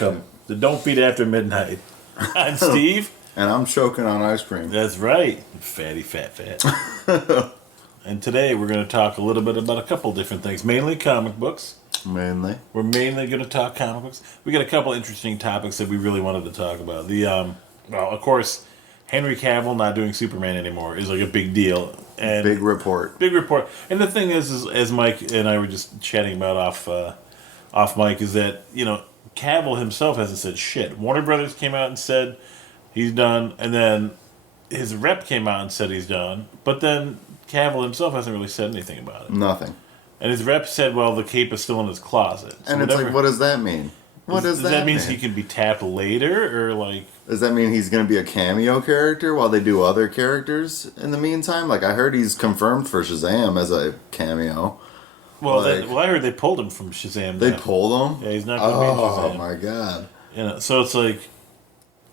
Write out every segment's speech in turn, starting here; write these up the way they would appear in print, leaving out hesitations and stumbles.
Welcome to Don't Feed After Midnight. I'm Steve. And I'm choking on ice cream. That's right. Fatty, fat. And today we're going to talk a little bit about a couple different things. Mainly comic books. Mainly. We're mainly going to talk comic books. We got a couple interesting topics that we really wanted to talk about. Well, of course, Henry Cavill not doing Superman anymore is like a big deal. And big report. Big report. And the thing is as Mike and I were just chatting about off mic, is that, Cavill himself hasn't said shit. Warner Brothers came out and said he's done, and then his rep came out and said he's done, but then Cavill himself hasn't really said anything about it. Nothing. And his rep said, well, the cape is still in his closet. So and it's like, what does that mean? What does that mean? Does that mean he can be tapped later, or like... Does that mean he's going to be a cameo character while they do other characters in the meantime? Like, I heard he's confirmed for Shazam as a cameo. Well, I heard they pulled him from Shazam. They pulled him? Yeah, he's not going to be in Shazam. Oh, my God. So it's like,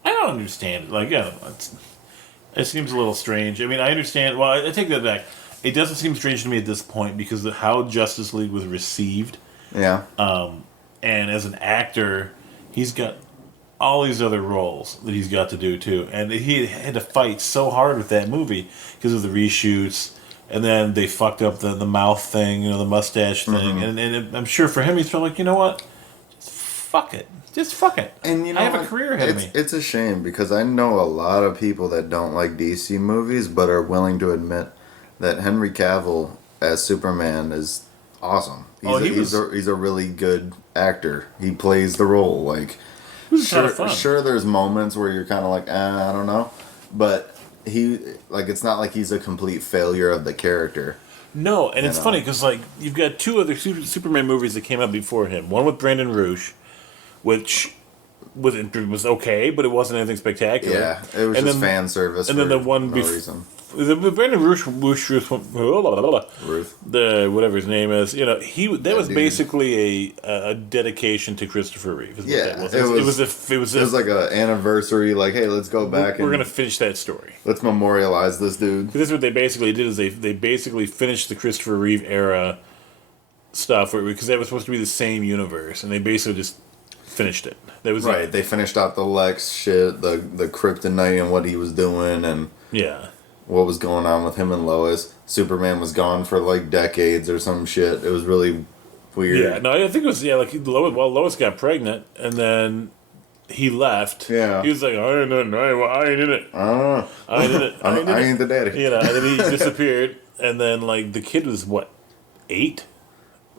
I don't understand it. Like, it seems a little strange. I mean, I understand. Well, I take that back. It doesn't seem strange to me at this point because of how Justice League was received. Yeah. And as an actor, he's got all these other roles that he's got to do, too. And he had to fight so hard with that movie because of the reshoots. And then they fucked up the mouth thing, the mustache thing. Mm-hmm. And I'm sure for him, he's like, you know what? Just fuck it. Just fuck it. And I have a career ahead of me. It's a shame because I know a lot of people that don't like DC movies but are willing to admit that Henry Cavill as Superman is awesome. He's a really good actor. He plays the role. Like, sure, there's moments where you're kind of like, I don't know. But... it's not like he's a complete failure of the character. No, and it's funny because you've got two other Superman movies that came out before him. One with Brandon Rouge, which was okay, but it wasn't anything spectacular. Yeah, it was just fan service. And then the one before. The Brandon Rouge, Ruth, the whatever his name is, that was basically a dedication to Christopher Reeve. Yeah, it was like an anniversary. Like, hey, let's go back. We're gonna finish that story. Let's memorialize this dude. This is what they basically did. Is they basically finished the Christopher Reeve era stuff because that was supposed to be the same universe, and they basically just finished it. That was right. They finished out the Lex shit, the Kryptonite, and what he was doing, and what was going on with him and Lois. Superman was gone for decades or some shit. It was really weird. Yeah, no, I think it was Lois got pregnant and then he left. Yeah, he was like, I ain't in it. I ain't in it. I ain't the daddy. And then he disappeared. And then the kid was what, 8?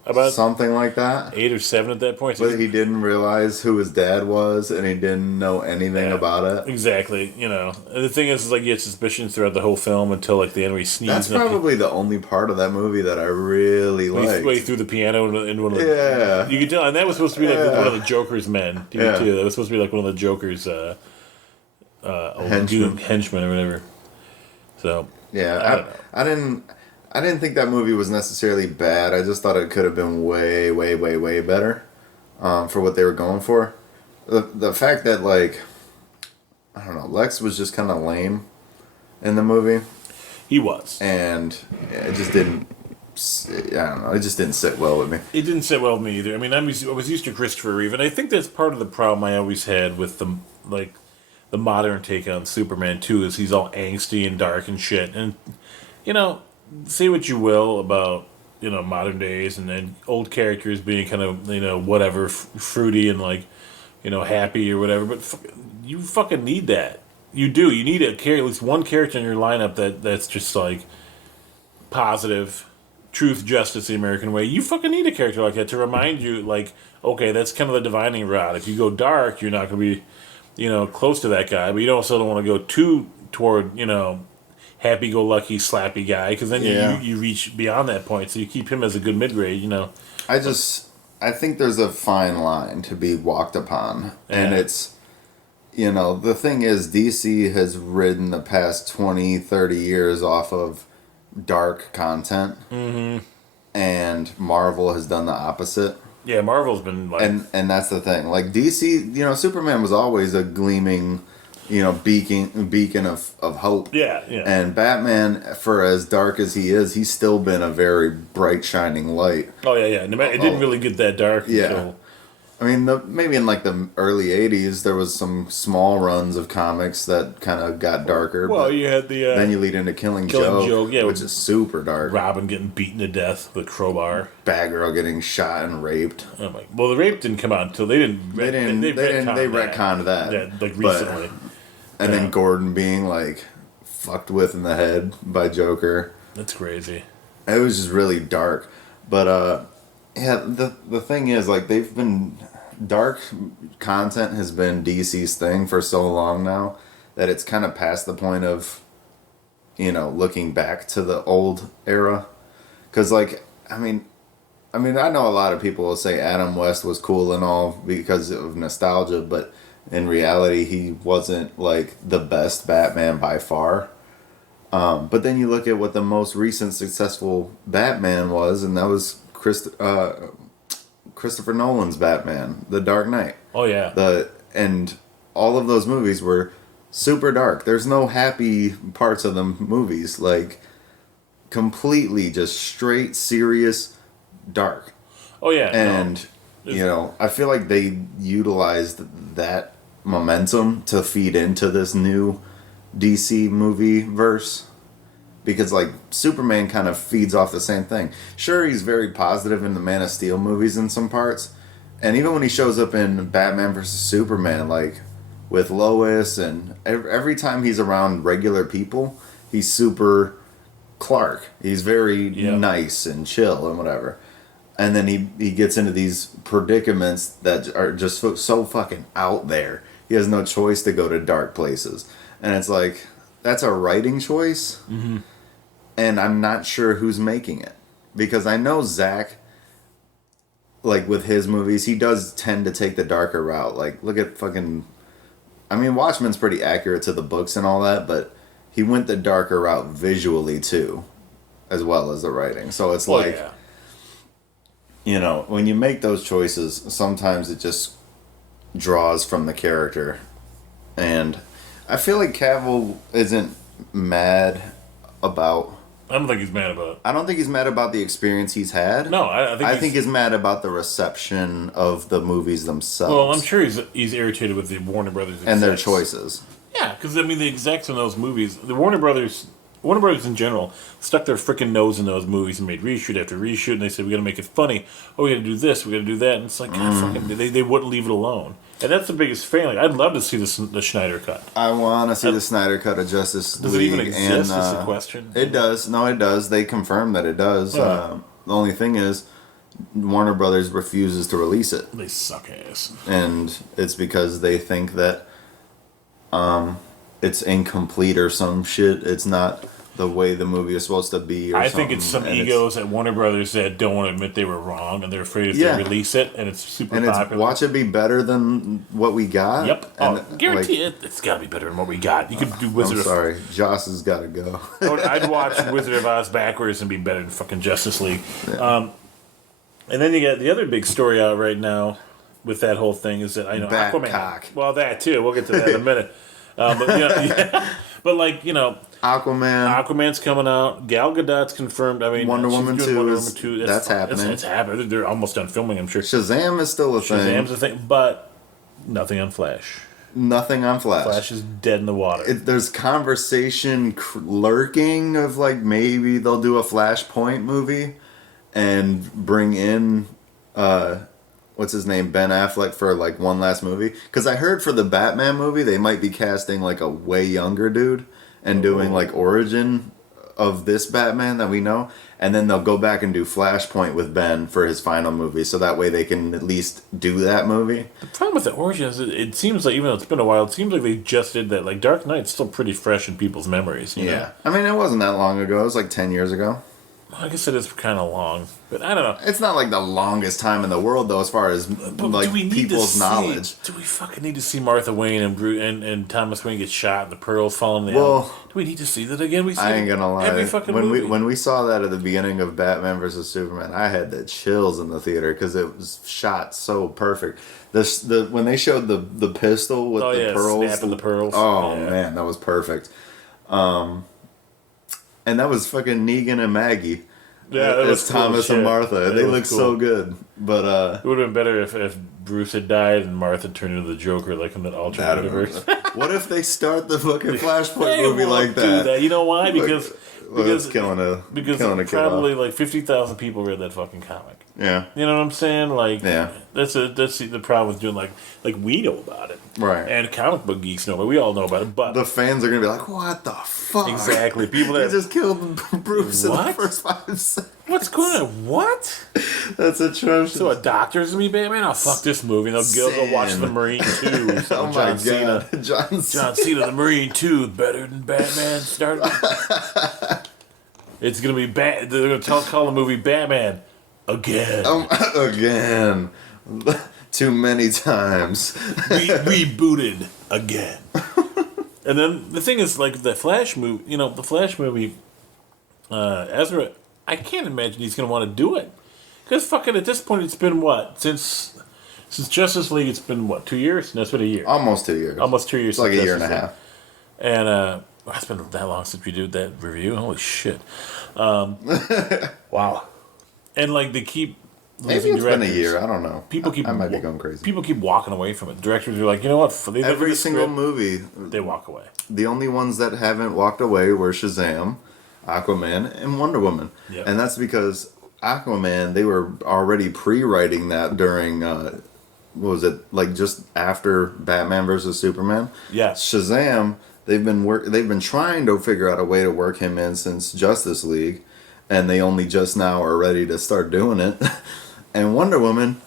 About something like that. 8 or 7 at that point. So but he didn't realize who his dad was, and he didn't know anything about it. Exactly, And the thing is you had suspicions throughout the whole film until the end where he sneezed. That's probably the only part of that movie that I really liked. When he threw the piano in one of the... Yeah. You could tell, and that was supposed to be one of the Joker's men, too. That was supposed to be one of the Joker's henchmen or whatever. So, yeah, I didn't think that movie was necessarily bad. I just thought it could have been way, way, way, way better for what they were going for. The fact that, I don't know, Lex was just kind of lame in the movie. He was. And it just didn't, I don't know, it just didn't sit well with me. It didn't sit well with me either. I mean, I was used to Christopher Reeve, and I think that's part of the problem I always had with the modern take on Superman, too, is he's all angsty and dark and shit. And, say what you will about modern days and then old characters being kind of whatever fruity and happy or whatever, but you fucking need that. You do. You need at least one character in your lineup that's just positive, truth, justice, the American way. You fucking need a character like that to remind you okay, that's kind of the divining rod. If you go dark, you're not going to be close to that guy, but you also don't want to go too toward happy-go-lucky, slappy guy, because then you reach beyond that point, so you keep him as a good mid-grade, I think there's a fine line to be walked upon, and it's, the thing is, DC has ridden the past 20, 30 years off of dark content, and Marvel has done the opposite. Yeah, Marvel's been And that's the thing. DC, Superman was always a gleaming... beacon of hope. Yeah. And Batman, for as dark as he is, he's still been a very bright, shining light. Oh, yeah. It didn't really get that dark until I mean, maybe in like the early '80s, there was some small runs of comics that kind of got darker. Well, But you had the then you lead into Killing Joke, yeah, which is super dark. Robin getting beaten to death with a crowbar. Batgirl getting shot and raped. I'm like, well, the rape didn't come out until they retconned that. Yeah, like recently. And then Gordon being like fucked with in the head by Joker. That's crazy. It was just really dark. But yeah, the thing is, like, they've been dark content has been DC's thing for so long now that it's kind of past the point of, looking back to the old era. Because, like, I mean, I know a lot of people will say Adam West was cool and all because of nostalgia, but in reality, he wasn't like the best Batman by far. But then you look at what the most recent successful Batman was, and that was Christopher Nolan's Batman, The Dark Knight. Oh yeah. And all of those movies were super dark. There's no happy parts of the movies, like completely just straight serious dark. Oh yeah. And I feel like they utilized that momentum to feed into this new DC movie verse. Because, like, Superman kind of feeds off the same thing. Sure, he's very positive in the Man of Steel movies in some parts. And even when he shows up in Batman vs. Superman, like, with Lois, and every time he's around regular people, he's super Clark. He's very nice and chill and whatever. And then he gets into these predicaments that are just so fucking out there. He has no choice to go to dark places. And it's like, that's a writing choice. Mm-hmm. And I'm not sure who's making it. Because I know Zach, like with his movies, he does tend to take the darker route. Like, look at fucking... I mean, Watchmen's pretty accurate to the books and all that, but he went the darker route visually too, as well as the writing. So it's when you make those choices, sometimes it just draws from the character. And I feel like Cavill isn't mad about... I don't think he's mad about it. I don't think he's mad about the experience he's had. No, I think he's mad about the reception of the movies themselves. Well, I'm sure he's irritated with the Warner Brothers execs. And their choices. Yeah, because I mean the execs in those movies, the Warner Brothers in general, stuck their freaking nose in those movies and made reshoot after reshoot, and they said we got to make it funny. Oh, we got to do this, we got to do that, and it's like God, fucking, they wouldn't leave it alone. And that's the biggest failing. I'd love to see the Schneider cut. I want to see the Snyder cut of Justice League. Does it even exist? Is the question. It does. No, it does. They confirmed that it does. The only thing is, Warner Brothers refuses to release it. They suck ass. And it's because they think that it's incomplete or some shit. It's not the way the movie is supposed to be. Or I think it's some egos at Warner Brothers that don't want to admit they were wrong, and they're afraid if they release it, and it's super popular. Watch it be better than what we got. Yep. Guarantee it. It's got to be better than what we got. You could do Wizard of... sorry. Joss has got to go. I'd watch Wizard of Oz backwards and be better than fucking Justice League. Yeah. And then you got the other big story out right now with that whole thing is that, Aquaman. Cock. Well, that too. We'll get to that in a minute. But like, Aquaman's coming out. Gal Gadot's confirmed. I mean, Wonder Woman 2. That's happening. It's happening. They're almost done filming, I'm sure. Shazam is still a thing. Shazam's a thing, but nothing on Flash. Nothing on Flash. Flash is dead in the water. There's conversation lurking of like maybe they'll do a Flashpoint movie and bring in what's his name, Ben Affleck, for like one last movie. Because I heard for the Batman movie they might be casting like a way younger dude and doing like origin of this Batman that we know, and then they'll go back and do Flashpoint with Ben for his final movie, so that way they can at least do that movie. The problem with the origin is it seems like, even though it's been a while, it seems like they just did that. Like Dark Knight's still pretty fresh in people's memories. You know? I mean, it wasn't that long ago. It was like 10 years ago. I guess it is kind of long, but I don't know. It's not like the longest time in the world, though, as far as like people's knowledge. Do we fucking need to see Martha Wayne and Thomas Wayne get shot and the pearls fall in the alley? Do we need to see that again? We see I ain't gonna lie. Every fucking movie. When we saw that at the beginning of Batman vs Superman, I had the chills in the theater because it was shot so perfect. When they showed the pistol with the pearls, snapping the pearls. Oh man, that was perfect. And that was fucking Negan and Maggie. Yeah, that was Thomas cool and Martha. They look cool. so good. But it would have been better if Bruce had died and Martha turned into the Joker, like in that alternate universe. What if they start the fucking Flashpoint movie like that? Do that? You know why? Because it's killing a probably like 50,000 people read that fucking comic. Yeah. You know what I'm saying? Like, yeah. That's the problem with doing like we know about it, right? And comic book geeks know about it. We all know about it, but the fans are gonna be like, "What the fuck?" Exactly. People that just killed Bruce in the first 5 seconds. What's going on? What? That's atrocious. So a doctor's gonna be Batman? Oh, fuck this movie. And they'll go watch The Marine 2. So oh my God. John Cena, The Marine 2, better than Batman started. It's gonna be They're gonna call the movie Batman again. Again. Too many times. Rebooted again. And then the thing is, like, the Flash movie, Ezra, I can't imagine he's going to want to do it. Because fucking at this point, it's been what? Since Justice League, it's been what, 2 years? No, it's been a year. Almost 2 years. Almost 2 years. It's like a year and a half. And it's been that long since we did that review. Holy shit. Wow. And, like, they keep... Maybe it's been a year. I don't know. I might be going crazy. People keep walking away from it. Directors are like, you know what? Every single movie, they walk away. The only ones that haven't walked away were Shazam, Aquaman, and Wonder Woman. Yep. And that's because Aquaman, they were already pre-writing that during, what was it, like just after Batman versus Superman? Yes. Shazam, they've been trying to figure out a way to work him in since Justice League, and they only just now are ready to start doing it. And Wonder Woman,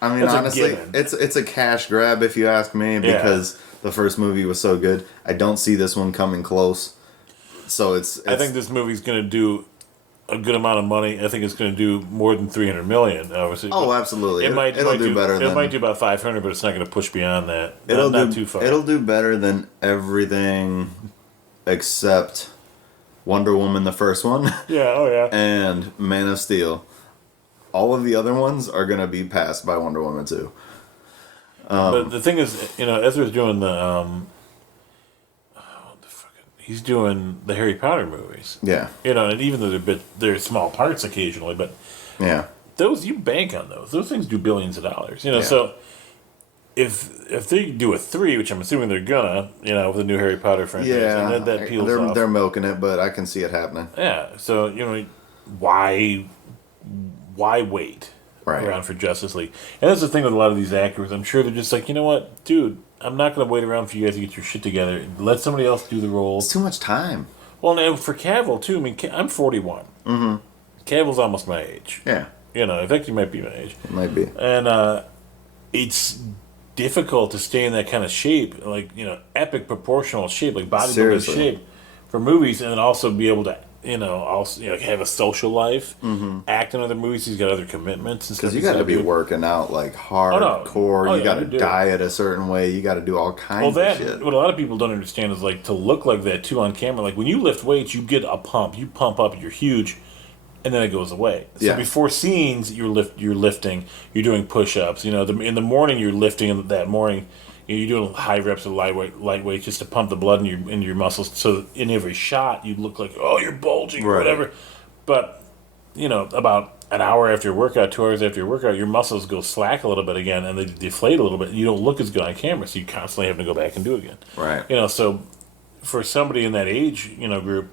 honestly, it's a cash grab if you ask me, because the first movie was so good. I don't see this one coming close. So I think this movie's going to do a good amount of money. I think it's going to do more than $300 million. Obviously. Oh, absolutely. It'll do better. It might do about $500, but it's not going to push beyond that. Not too far. It'll do better than everything except Wonder Woman, the first one. Yeah. Oh yeah. And Man of Steel. All of the other ones are going to be passed by Wonder Woman 2. But the thing is, Ezra's doing he's doing the Harry Potter movies. Yeah. And even though they're small parts occasionally, but yeah, those you bank on those. Those things do billions of dollars. So if they do a 3, which I'm assuming they're gonna, with the new Harry Potter franchise, and that peels off. They're milking it, but I can see it happening. Yeah. So why wait around for Justice League? And that's the thing with a lot of these actors. I'm sure they're just like, you know what, dude, I'm not going to wait around for you guys to get your shit together. Let somebody else do the role. It's too much time. Well, and for Cavill, too, I mean, I'm 41. Mm-hmm. Cavill's almost my age. Yeah. In fact, he might be my age. It might be. And it's difficult to stay in that kind of shape, like, epic proportional shape, like bodybuilding shape for movies, and then also be able to have a social life, act in other movies. He's got other commitments and stuff. Because you got to be working out like hardcore. You got to diet a certain way. You got to do all kinds of shit. What a lot of people don't understand is like to look like that too on camera. Like when you lift weights, you get a pump. You pump up. You're huge, and then it goes away. So before scenes, you're lifting. You're doing push-ups. In the morning, you're lifting. That morning, you're doing high reps of lightweight just to pump the blood in your muscles. So in every shot, you look like, oh, you're bulging or whatever. But, about an hour after your workout, 2 hours after your workout, your muscles go slack a little bit again and they deflate a little bit. You don't look as good on camera, so you constantly have to go back and do it again. Right. So for somebody in that age, group,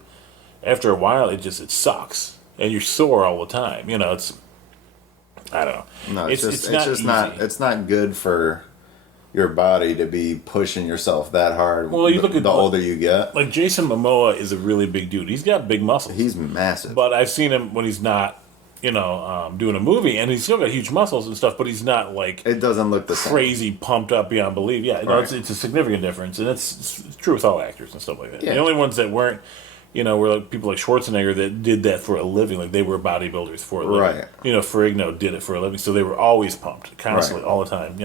after a while, it sucks. And you're sore all the time. It's, I don't know. No, it's not good for your body to be pushing yourself that hard. Well, you look at the older you get. Like Jason Momoa is a really big dude. He's got big muscles. He's massive. But I've seen him when he's not, doing a movie, and he's still got huge muscles and stuff. But he's not like it doesn't look the crazy pumped up beyond belief. Yeah, it's a significant difference, and it's true with all actors and stuff like that. Yeah. The only ones that weren't, were like people like Schwarzenegger that did that for a living. Like they were bodybuilders for a living. Right. Ferrigno did it for a living, so they were always pumped, constantly, all the time.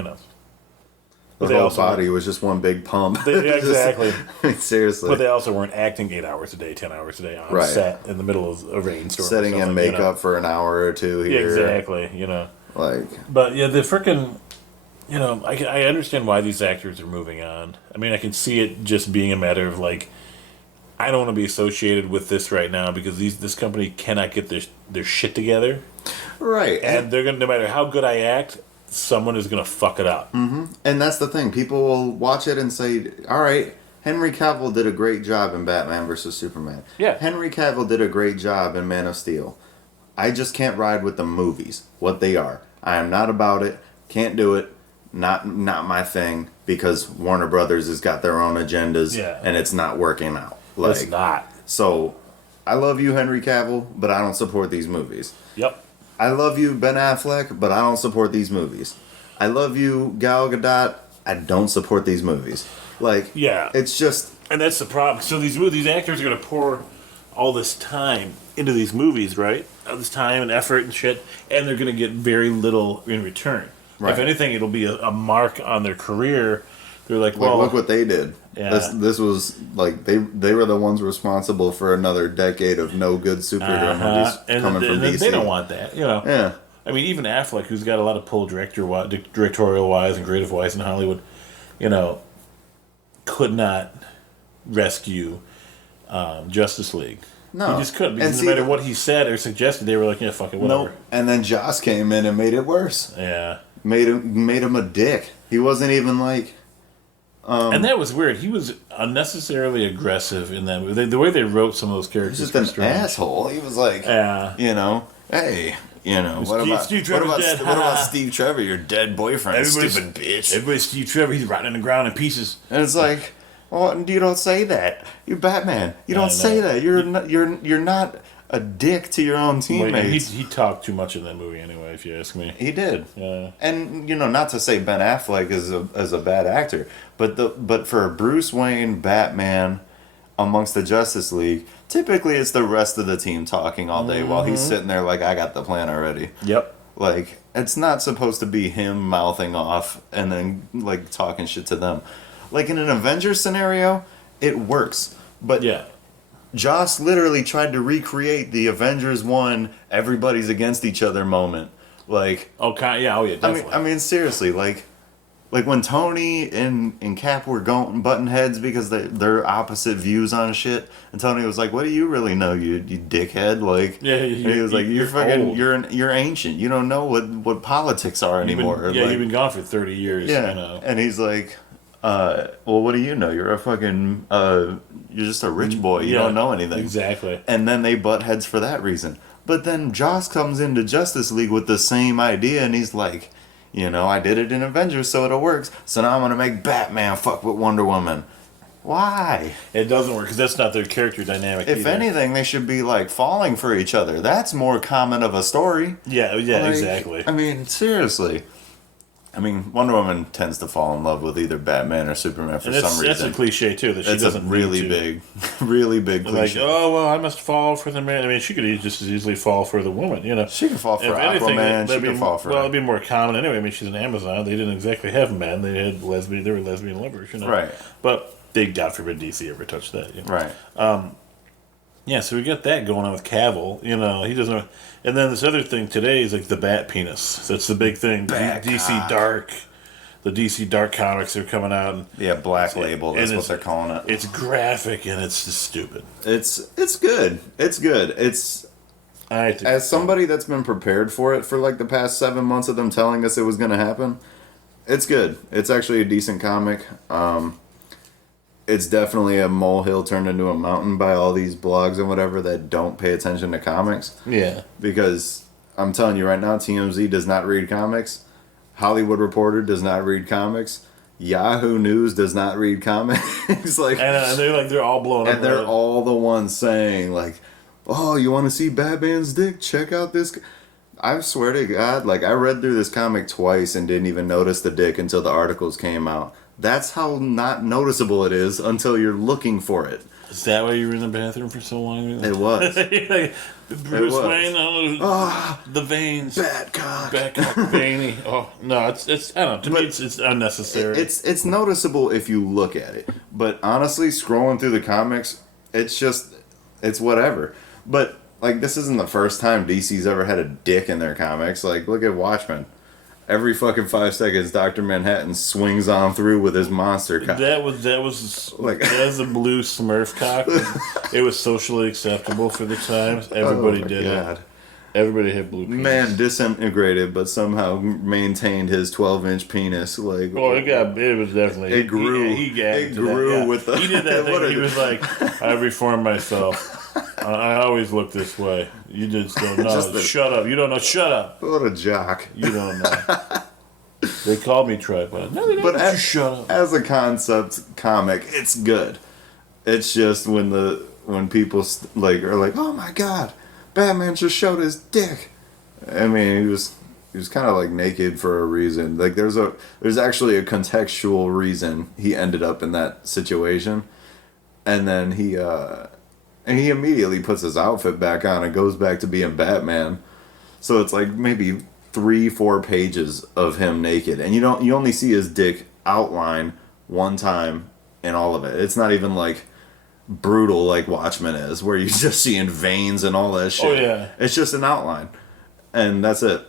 The whole body was just one big pump. Exactly. Seriously. But they also weren't acting 8 hours a day, 10 hours a day on set in the middle of a rainstorm. Setting in makeup for an hour or two here. Exactly, But yeah, the freaking, I understand why these actors are moving on. I mean, I can see it just being a matter of like, I don't want to be associated with this right now because this company cannot get their shit together. Right. And they're going to, no matter how good I act, someone is going to fuck it up. Mm-hmm. And that's the thing. People will watch it and say, all right, Henry Cavill did a great job in Batman vs. Superman. Yeah. Henry Cavill did a great job in Man of Steel. I just can't ride with the movies, what they are. I am not about it. Can't do it. Not my thing, because Warner Brothers has got their own agendas, and it's not working out. Like, it's not. So, I love you, Henry Cavill, but I don't support these movies. Yep. I love you, Ben Affleck, but I don't support these movies. I love you, Gal Gadot. I don't support these movies. Like, it's just... And that's the problem. So these actors are going to pour all this time into these movies, right? All this time and effort and shit, and they're going to get very little in return. Right. If anything, it'll be a mark on their career. They're like, well... look what they did. Yeah. This was, like, they were the ones responsible for another decade of no good superhero movies coming from DC. They don't want that, you know? Yeah. I mean, even Affleck, who's got a lot of pull directorial-wise and creative-wise in Hollywood, you know, could not rescue Justice League. No. He just couldn't, because no matter what he said or suggested, they were like, yeah, fuck it, whatever. Nope. And then Joss came in and made it worse. Yeah. Made him a dick. He wasn't even like... and that was weird. He was unnecessarily aggressive in that movie. The way they wrote some of those characters. He was just an asshole. He was like, you know, hey, you know, what about Steve Trevor, your dead boyfriend, stupid bitch? Everybody's Steve Trevor. He's rotting in the ground in pieces. And it's like, well, you don't say that. You're Batman. You don't say that. You're not a dick to your own teammates. He talked too much in that movie anyway, if you ask me. He did. Yeah. And, you know, not to say Ben Affleck is a bad actor, but for Bruce Wayne, Batman, amongst the Justice League, typically it's the rest of the team talking all day while he's sitting there like, I got the plan already. Yep. Like, it's not supposed to be him mouthing off and then, like, talking shit to them. Like, in an Avengers scenario, it works. But yeah. Joss literally tried to recreate the Avengers 1 everybody's against each other moment. Like, definitely. I mean seriously, like when Tony and Cap were button heads because they're opposite views on shit, and Tony was like, "What do you really know, you dickhead?" Like, he was like, "You're fucking, you're ancient. You don't know what politics are anymore." You've been gone for 30 years. Yeah, you know. And he's like, well, what do you know? You're a fucking, you're just a rich boy. You don't know anything. Exactly. And then they butt heads for that reason. But then Joss comes into Justice League with the same idea, and he's like, you know, I did it in Avengers, so it works. So now I'm going to make Batman fuck with Wonder Woman. Why? It doesn't work, because that's not their character dynamic If anything, they should be, like, falling for each other. That's more common of a story. Yeah, exactly. I mean, seriously. I mean, Wonder Woman tends to fall in love with either Batman or Superman for some reason. That's a cliche, too, that she doesn't really big cliche. Like, oh, well, I must fall for the man. I mean, she could just as easily fall for the woman, you know. She could fall for Aquaman. She could fall for... Well, it'd be more common anyway. I mean, she's an Amazon. They didn't exactly have men. They had lesbian. They were lesbian lovers, you know. Right. But they, God forbid, DC ever touched that. You know? Right. Yeah, so we got that going on with Cavill. You know, he doesn't... And then this other thing today is, like, the Bat penis. That's the big thing. DC Dark... The DC Dark comics are coming out. And Black Label. That's what they're calling it. It's graphic and it's just stupid. It's good. It's good. It's as somebody that's been prepared for it for like the past 7 months of them telling us it was going to happen. It's good. It's actually a decent comic. It's definitely a molehill turned into a mountain by all these blogs and whatever that don't pay attention to comics. Yeah. Because I'm telling you right now, TMZ does not read comics. Hollywood Reporter does not read comics. Yahoo News does not read comics. Like, and they're all blown up. And they're all the ones saying like, "Oh, you want to see Batman's dick? Check out this." I swear to God, like I read through this comic twice and didn't even notice the dick until the articles came out. That's how not noticeable it is until you're looking for it. Is that why you were in the bathroom for so long? It was. Bruce Wayne, the veins. Batcock. Veiny. Oh, no, it's I don't know. To me, it's unnecessary. It's noticeable if you look at it. But honestly, scrolling through the comics, it's whatever. But, like, this isn't the first time DC's ever had a dick in their comics. Like, look at Watchmen. Every fucking 5 seconds, Dr. Manhattan swings on through with his monster cock. That was a blue Smurf cock. It was socially acceptable for the times. Everybody did God. it. Everybody had blue penis. Man disintegrated, but somehow maintained his 12-inch penis. Like, it was definitely it grew. He gagged it grew that. with the. He did that thing. He was like, I reformed myself. I always look this way. You just don't know. Shut up. You don't know. Shut up. What a jock. You don't know. They called me tripod. No, they didn't. But shut up. As a concept comic, it's good. It's just when people like are like, oh my god, Batman just showed his dick. I mean, he was kind of like naked for a reason. Like there's actually a contextual reason he ended up in that situation, and then he immediately puts his outfit back on and goes back to being Batman. So it's like maybe 3-4 pages of him naked, and you only see his dick outline one time in all of it. It's not even like brutal like Watchmen is, where you're just seeing veins and all that shit. Oh yeah. It's just an outline, and that's it.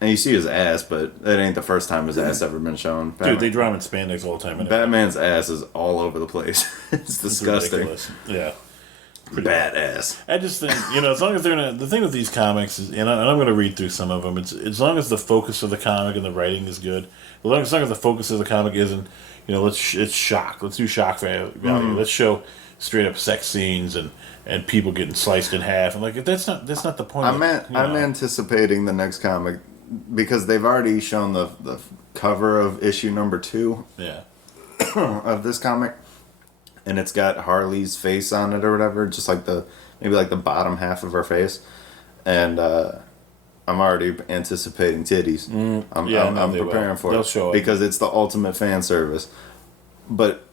And you see his ass, but that ain't the first time his ass ever been shown. Dude, they draw him in spandex all the time. Anyway. Batman's ass is all over the place. It's disgusting. Ridiculous. Yeah. Pretty badass. I just think, as long as the thing with these comics is, and I'm going to read through some of them, it's as long as the focus of the comic and the writing is good, as long as the focus of the comic isn't, it's shock. Let's do shock value. Let's show straight up sex scenes and people getting sliced in half. And like, that's not the point. I'm anticipating the next comic because they've already shown the cover of issue number 2 of this comic. And it's got Harley's face on it or whatever, just like maybe the bottom half of her face. And I'm already anticipating titties. I'm preparing for it because it's the ultimate fan service. But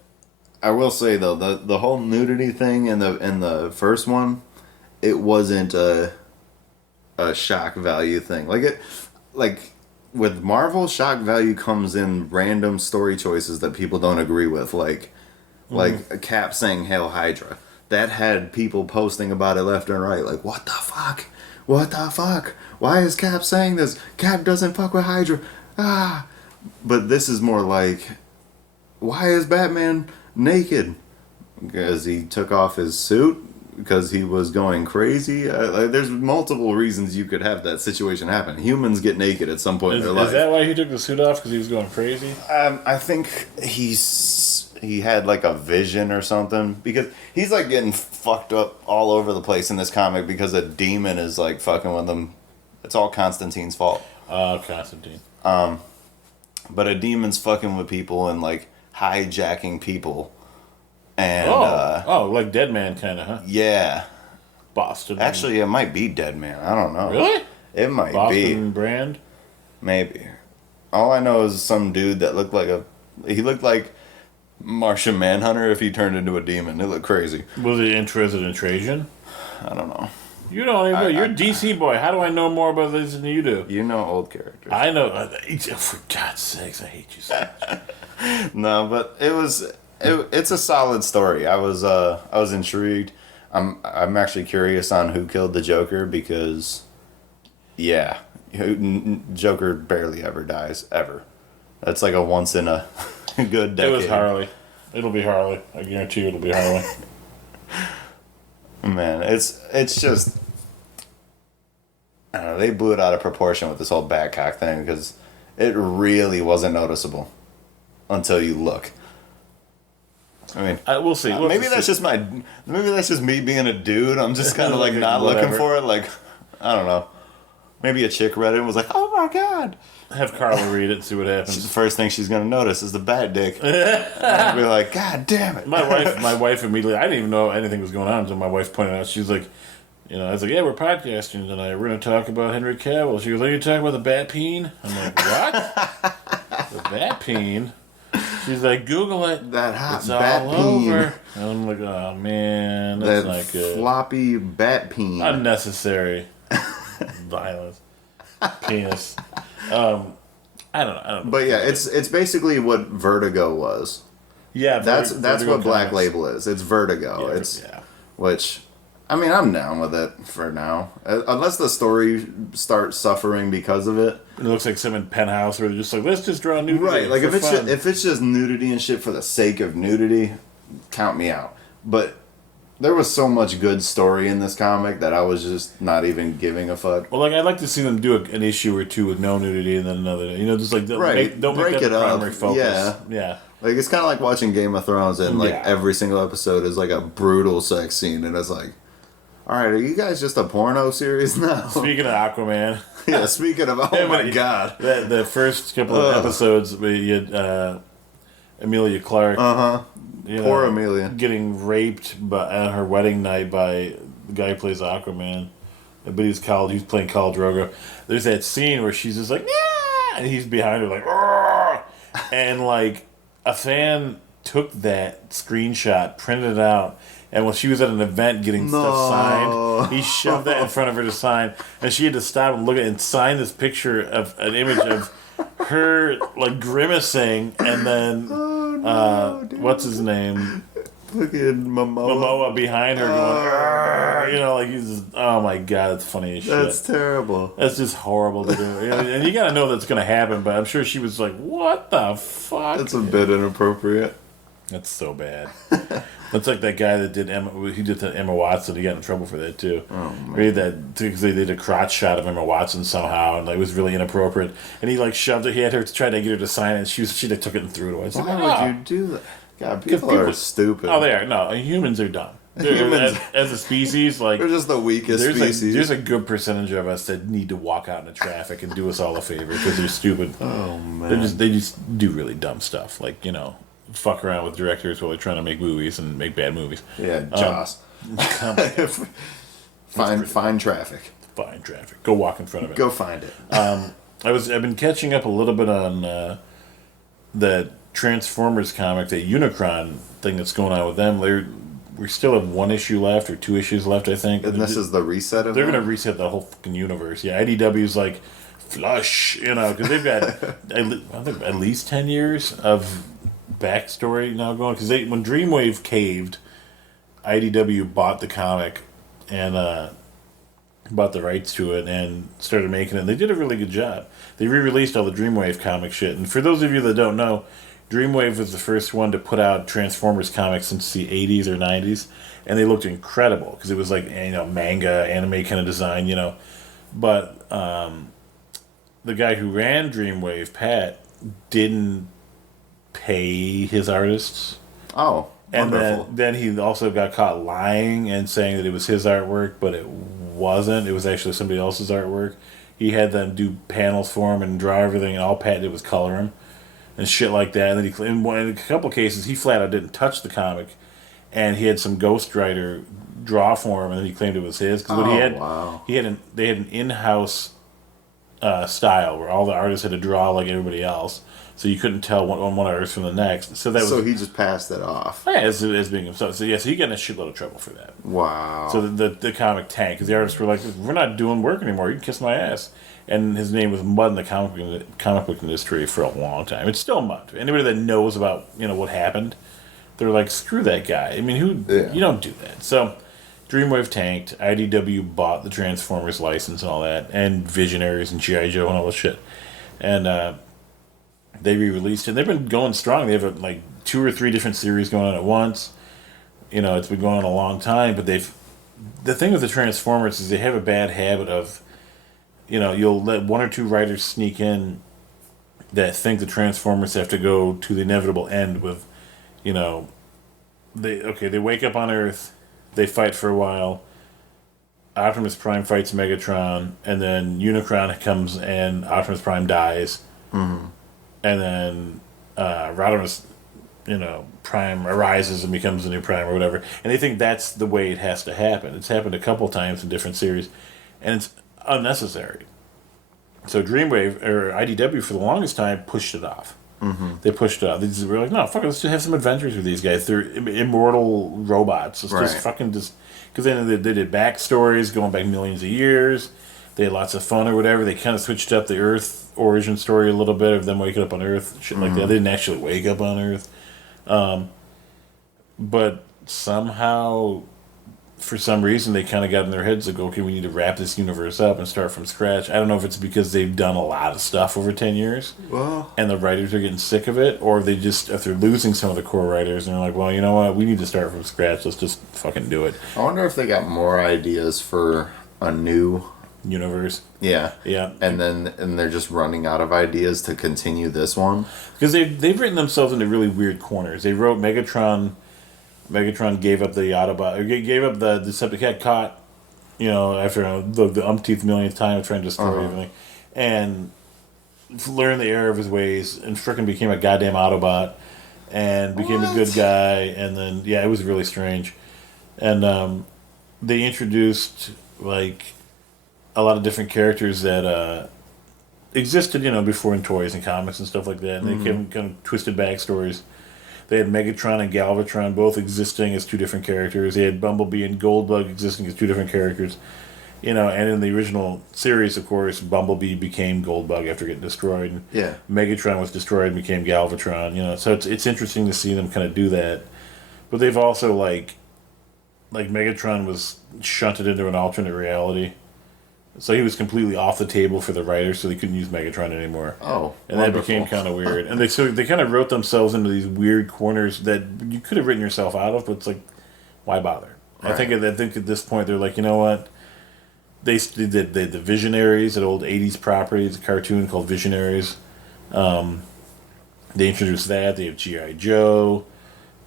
I will say though, the whole nudity thing in the first one, it wasn't a shock value thing. Like with Marvel, shock value comes in random story choices that people don't agree with, like a Cap saying Hail Hydra. That had people posting about it left and right. Like, what the fuck? What the fuck? Why is Cap saying this? Cap doesn't fuck with Hydra. Ah. But this is more like, why is Batman naked? Because he took off his suit? Because he was going crazy? There's multiple reasons you could have that situation happen. Humans get naked at some point in their life. Is that why he took the suit off? Because he was going crazy? I think he had like a vision or something, because he's like getting fucked up all over the place in this comic because a demon is like fucking with him. It's all Constantine's fault. Constantine. But a demon's fucking with people and like hijacking people. And like Dead Man kind of, huh? Yeah. Boston. Actually, it might be Dead Man. I don't know. Really? It might Boston be. Brand? Maybe. All I know is some dude that looked like Martian Manhunter if he turned into a demon. It looked crazy. Was he interested in Trajan? I don't know. You don't even know. You're a DC boy. How do I know more about this than you do? You know old characters. I know. For God's sakes, I hate you so much. No, but it's a solid story. I was intrigued. I'm actually curious on who killed the Joker because, Joker barely ever dies ever. That's like a once in a good decade. It was Harley. It'll be Harley. I guarantee you it'll be Harley. Man, it's just, I don't know, they blew it out of proportion with this whole Batcock thing because it really wasn't noticeable until you look. I mean, we'll see. Maybe that's just me being a dude. I'm just kind of like not looking for it. Like, I don't know. Maybe a chick read it and was like, "Oh my god." Have Carla read it and see what happens. The first thing she's gonna notice is the bat dick. I'll be like, God damn it. My wife immediately, I didn't even know anything was going on until my wife pointed out. She's like, I was like, yeah, we're podcasting tonight. We're gonna talk about Henry Cavill. She goes, are you talking about the bat peen? I'm like, what? The bat peen? She's like, Google it. That hot it's bat all peen. over. And I'm like, oh man, that's that not good. Floppy bat peen. Unnecessary violence. Penis. I don't know. But yeah, it's basically what Vertigo was. Yeah, that's Vertigo what Black Comics. Label is. It's Vertigo. Which, I mean, I'm down with it for now, unless the story starts suffering because of it. It looks like some in Penthouse where they're just like, let's just draw nudity. Right, like if it's just nudity and shit for the sake of nudity, count me out. But There was so much good story in this comic that I was just not even giving a fuck. Well, like I'd like to see them do an issue or two with no nudity and then another. You know, just like don't make break that it the up. primary focus. Yeah. Like it's kind of like watching Game of Thrones and like every single episode is like a brutal sex scene and it's like, all right, are you guys just a porno series now? Speaking of Aquaman. Yeah, speaking of, oh my god. The first couple of episodes, you had Emilia Clarke. Poor Amelia. Getting raped on her wedding night by the guy who plays Aquaman. But he's playing Khal Drogo. There's that scene where she's just like, yeah! And he's behind her like, Argh! And like, a fan took that screenshot, printed it out, and when she was at an event getting stuff signed, he shoved that in front of her to sign, and she had to stop and look at it and sign this picture of an image of her like grimacing, and then what's his name? Fucking Momoa behind her going, you know, like he's just, oh my god, that's funny as shit. That's terrible. That's just horrible to do. And you gotta know that's gonna happen, but I'm sure she was like, what the fuck? That's a bit inappropriate. That's so bad. That's like that guy that did Emma Watson. He got in trouble for that too. Oh man! He did that because they did a crotch shot of Emma Watson somehow, and like, it was really inappropriate. And he like shoved it. He had her to try to get her to sign it. And she like, took it and threw it away. Why would you do that? God, people are stupid. Oh, they are. No, humans are dumb. Humans, as a species, like they're just the weakest species. There's a good percentage of us that need to walk out into traffic and do us all a favor because they're stupid. Oh man! They just do really dumb stuff, like fuck around with directors while they're trying to make movies and make bad movies. Yeah, Joss. Find traffic. Find traffic. Go walk in front of it. Go find it. I've been catching up a little bit on the Transformers comic, the Unicron thing that's going on with them. We still have one issue left or two issues left, I think. And this is the reset of They're going to reset the whole fucking universe. Yeah, IDW's like, flush, because they've got, I think, at least 10 years of backstory now going. Because when Dreamwave caved, IDW bought the comic and bought the rights to it and started making it. And they did a really good job. They re-released all the Dreamwave comic shit. And for those of you that don't know, Dreamwave was the first one to put out Transformers comics since the 80s or 90s, and they looked incredible because it was like manga, anime kind of design, But the guy who ran Dreamwave, Pat, didn't pay his artists. Oh, wonderful. And then he also got caught lying and saying that it was his artwork, but it wasn't. It was actually somebody else's artwork. He had them do panels for him and draw everything, and all Pat did was color him. And shit like that. And then in a couple of cases, he flat out didn't touch the comic, and he had some ghostwriter draw for him, and then he claimed it was his. Because they had an in-house style where all the artists had to draw like everybody else, so you couldn't tell one artist from the next. So he just passed it off. Yeah, as being himself. So he got in a shitload of trouble for that. Wow. So the comic tanked because the artists were like, "We're not doing work anymore. You can kiss my ass." And his name was mud in the comic book industry for a long time. It's still mud. Anybody that knows about what happened, they're like, screw that guy. I mean, you don't do that. So Dreamwave tanked. IDW bought the Transformers license and all that, and Visionaries and G.I. Joe and all that shit. And they re-released it. They've been going strong. They have like 2 or 3 different series going on at once. It's been going on a long time. But the thing with the Transformers is they have a bad habit of, you'll let 1 or 2 writers sneak in that think the Transformers have to go to the inevitable end with, they wake up on Earth, they fight for a while, Optimus Prime fights Megatron, and then Unicron comes and Optimus Prime dies, and then Rodimus, Prime arises and becomes the new Prime or whatever, and they think that's the way it has to happen. It's happened a couple times in different series, and it's unnecessary. So Dreamwave or IDW for the longest time pushed it off. Mm-hmm. They pushed it off. They were like, no, fuck it, let's just have some adventures with these guys. They're immortal robots. Let's just because then they did backstories going back millions of years. They had lots of fun or whatever. They kind of switched up the Earth origin story a little bit of them waking up on Earth, shit like that. They didn't actually wake up on Earth, but somehow for some reason, they kind of got in their heads like, okay, we need to wrap this universe up and start from scratch. I don't know if it's because they've done a lot of stuff over 10 years, and the writers are getting sick of it, or if they're losing some of the core writers, and they're like, well, you know what, we need to start from scratch. Let's just fucking do it. I wonder if they got more ideas for a new universe. Yeah. Yeah. And they're just running out of ideas to continue this one. Because they've written themselves into really weird corners. They wrote Megatron. Megatron gave up the Autobot, or gave up the Decepticon caught, after the umpteenth millionth time of trying to destroy everything, and learned the error of his ways, and frickin' became a goddamn Autobot, and became a good guy, and then, it was really strange. And they introduced, like, a lot of different characters that existed, before in toys and comics and stuff like that, and they kind of twisted backstories. They had Megatron and Galvatron both existing as two different characters. They had Bumblebee and Goldbug existing as two different characters. And in the original series, of course, Bumblebee became Goldbug after getting destroyed. Yeah. Megatron was destroyed and became Galvatron. So it's interesting to see them kind of do that. But they've also, like Megatron was shunted into an alternate reality. So he was completely off the table for the writers, so they couldn't use Megatron anymore. Oh, and wonderful. That became kind of weird. And they kind of wrote themselves into these weird corners that you could have written yourself out of, but it's like, why bother? Right. I think at this point they're like, you know what? They did the Visionaries, an old '80s property, it's a cartoon called Visionaries. They introduced that. They have G.I. Joe.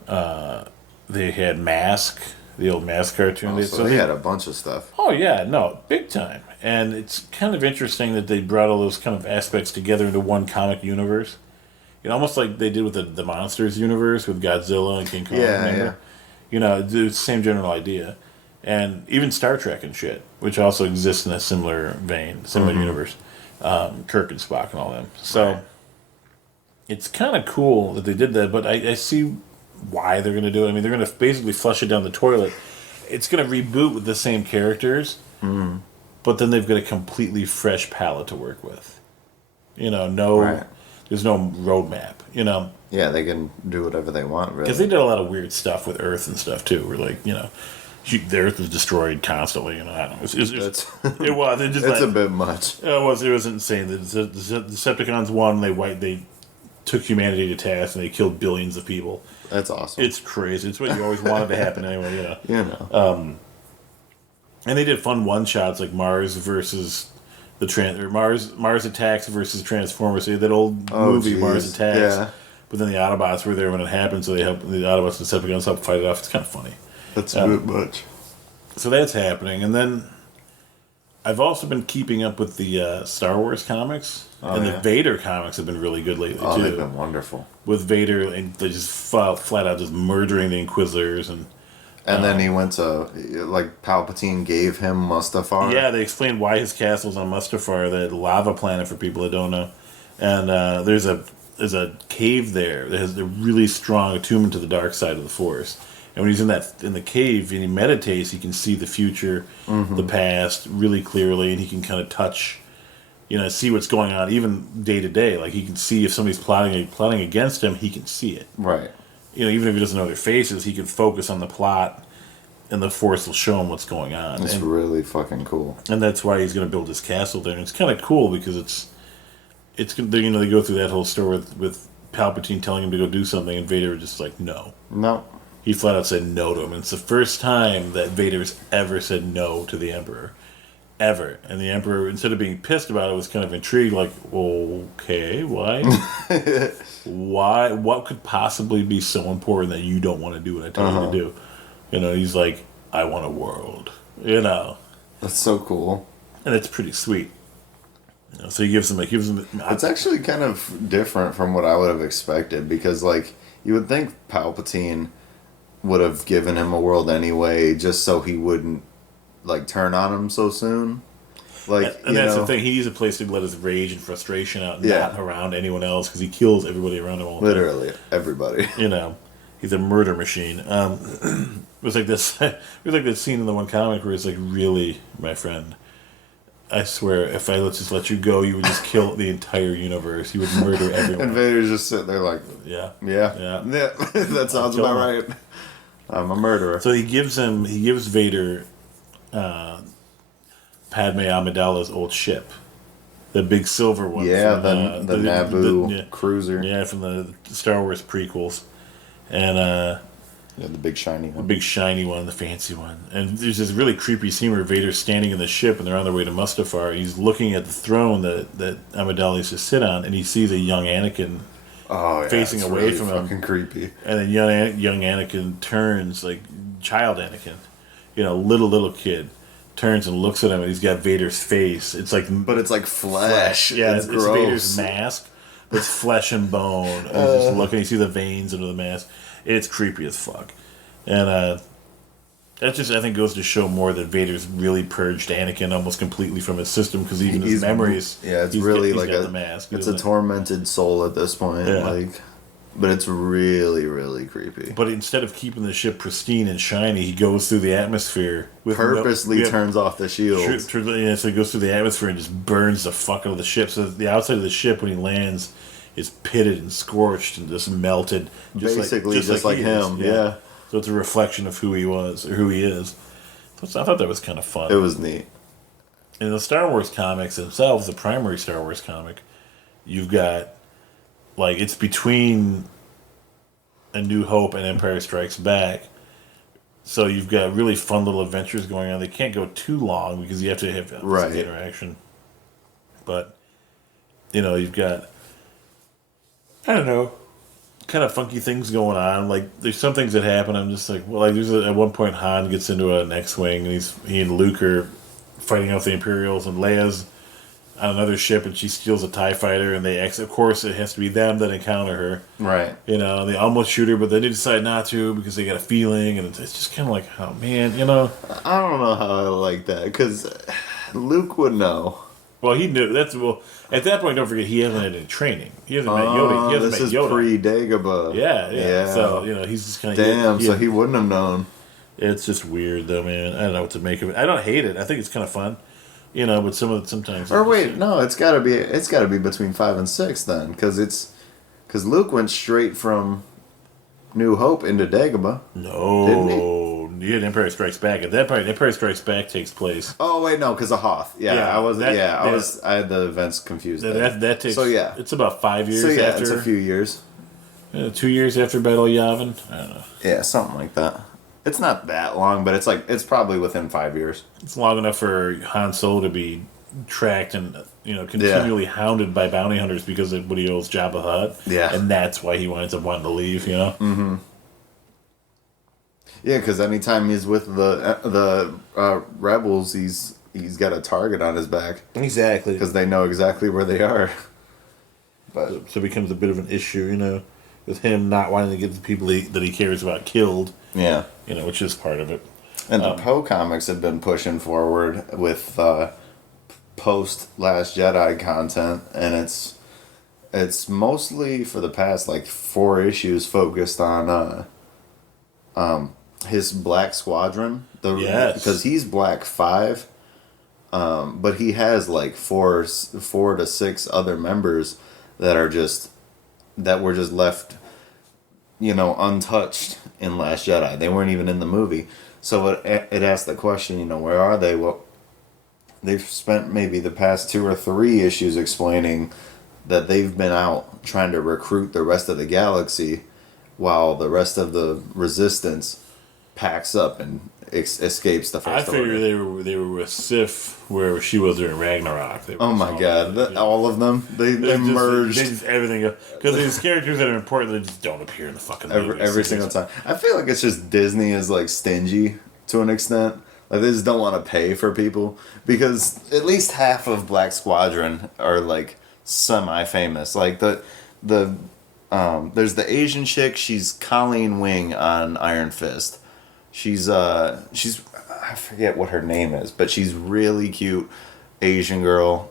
They had Mask, the old Mask cartoon. So they had a bunch of stuff. Oh yeah, no, big time. And it's kind of interesting that they brought all those kind of aspects together into one comic universe. Almost like they did with the Monsters universe with Godzilla and King Kong. Yeah. It's the same general idea. And even Star Trek and shit, which also exists in a similar vein, similar universe. Kirk and Spock and all them. So it's kind of cool that they did that, but I see why they're going to do it. I mean, they're going to basically flush it down the toilet. It's going to reboot with the same characters. But then they've got a completely fresh palette to work with. There's no roadmap, Yeah, they can do whatever they want, really. Because they did a lot of weird stuff with Earth and stuff, too. Where, like, the Earth was destroyed constantly, I don't know. It was. It's a bit much. It was insane. The Decepticons won, they took humanity to task, and they killed billions of people. That's awesome. It's crazy. It's what you always wanted to happen anyway, And they did fun one-shots like Mars versus Mars Attacks versus Transformers. They did that old movie, Mars Attacks. Yeah. But then the Autobots were there when it happened, so the Autobots and Decepticons helped fight it off. It's kind of funny. That's a bit much. So that's happening. And then I've also been keeping up with the Star Wars comics. The Vader comics have been really good lately, too. They've been wonderful. With Vader, and they just flat out just murdering the Inquisitors and then he went to, like, Palpatine gave him Mustafar. Yeah, they explained why his castle's on Mustafar, that lava planet for people that don't know. And there's a cave there that has a really strong attunement to the dark side of the Force. And when he's in the cave and he meditates, he can see the future, the past really clearly, and he can kind of touch, see what's going on even day to day. Like he can see if somebody's plotting against him, he can see it. Right. Even if he doesn't know their faces, he can focus on the plot, and the Force will show him what's going on. It's really fucking cool. And that's why he's going to build his castle there. And it's kind of cool because it's they go through that whole story with Palpatine telling him to go do something, and Vader was just like, no. No. He flat out said no to him. And it's the first time that Vader's ever said no to the Emperor. Ever. And the Emperor, instead of being pissed about it, was kind of intrigued, like, okay, why? Why? What could possibly be so important that you don't want to do what I tell you to do? He's like, I want a world. That's so cool. And it's pretty sweet. So he gives him. It's actually kind of different from what I would have expected because, like, you would think Palpatine would have given him a world anyway, just so he wouldn't, like, turn on him so soon. Like, and that's the thing. He needs a place to let his rage and frustration out, not around anyone else, because he kills everybody around him all the time. Literally everybody. He's a murder machine. It was like this. It was like that scene in the one comic where it's like, really, my friend, I swear, if I just let you go, you would just kill the entire universe. You would murder everyone. And Vader's just sitting there like, yeah. That sounds about right. I'm a murderer. So he gives Vader Padme Amidala's old ship, the big silver one. Yeah, from, the Naboo yeah, cruiser. yeah, from the Star Wars prequels, and Yeah, the big shiny the one. big shiny one, the fancy one. And there's this really creepy scene where Vader's standing in the ship, and they're on their way to Mustafar. He's looking at the throne that Amidala used to sit on, and he sees a young Anakin Oh yeah, facing it's away really from fucking him, creepy. and then young Anakin turns, like child Anakin, little kid, turns and looks at him, and he's got Vader's face. It's like, But it's like flesh. yeah, it's it's gross. Vader's mask, but it's flesh and bone. And he's just looking. You see the veins under the mask. It's creepy as fuck, and that just, I think, goes to show more that Vader's really purged Anakin almost completely from his system, because even his memories. Yeah, it's really he's like got the mask. It's a tormented soul at this point. Yeah. Like, but it's really, really creepy. But instead of keeping the ship pristine and shiny, he goes through the atmosphere with Purposely turns off the shields. Yeah, so he goes through the atmosphere and just burns the fuck out of the ship. So the outside of the ship, when he lands, is pitted and scorched and just melted. Basically, just like he him. is. Yeah. So it's a reflection of who he was, or who he is. So I thought that was kind of fun. It was neat. In the Star Wars comics themselves, the primary Star Wars comic, you've got, like, it's between A New Hope and Empire Strikes Back. So you've got really fun little adventures going on. They can't go too long because you have to have Right. interaction. But, you've got, I don't know, kind of funky things going on. Like, there's some things that happen, I'm just like, well, like, at one point Han gets into an X-Wing, and he and Luke are fighting off the Imperials, and Leia's on another ship, and she steals a TIE fighter, and of course it has to be them that encounter her. Right. They almost shoot her, but then they decide not to because they got a feeling, and it's just kind of like, oh man, I don't know how I like that, because Luke would know. Well, he knew. At that point, don't forget, he hasn't had any training. He hasn't met Yoda. He hasn't this met is Yoda. pre-Dagobah. Yeah. So, he's just kind of... Damn, so he wouldn't have known. It's just weird, though, man. I don't know what to make of it. I don't hate it. I think it's kind of fun. But sometimes... Or wait, no, it's gotta be between 5 and 6 then, because Luke went straight from New Hope into Dagobah. No. Didn't he? You had Empire Strikes Back. At that point, Empire Strikes Back takes place... Oh wait, no, because of Hoth. I had the events confused. That takes... So yeah, it's about 5 years so yeah, after... it's a few years. 2 years after Battle of Yavin. I don't know. Yeah, something like that. It's not that long, but it's probably within 5 years. It's long enough for Han Solo to be tracked and continually hounded by bounty hunters because of what he owes Jabba the Hutt. Yeah, and that's why he winds up wanting to leave. Mm-hmm. Yeah, because anytime he's with the rebels, he's got a target on his back. Exactly, because they know exactly where they are. But so it becomes a bit of an issue, with him not wanting to get the people that he cares about killed. Yeah, which is part of it. And the Poe comics have been pushing forward with post Last Jedi content, and it's mostly for the past 4 issues focused on his Black Squadron. Yes, because he's Black 5, but he has 4 to 6 other members that were just left, untouched in Last Jedi. They weren't even in the movie. So it asked the question, where are they? Well, they've spent maybe the past 2 or 3 issues explaining that they've been out trying to recruit the rest of the galaxy while the rest of the Resistance packs up and escapes the First Order. I figure they were with Sif where she was during Ragnarok. Oh my god, all of them? They merged. They just everything. Because these characters that are important, they just don't appear in the fucking movie. Every single time. I feel like it's just Disney is stingy to an extent. They just don't want to pay for people. Because at least half of Black Squadron are semi-famous. There's the Asian chick, she's Colleen Wing on Iron Fist. She's I forget what her name is, but she's really cute Asian girl.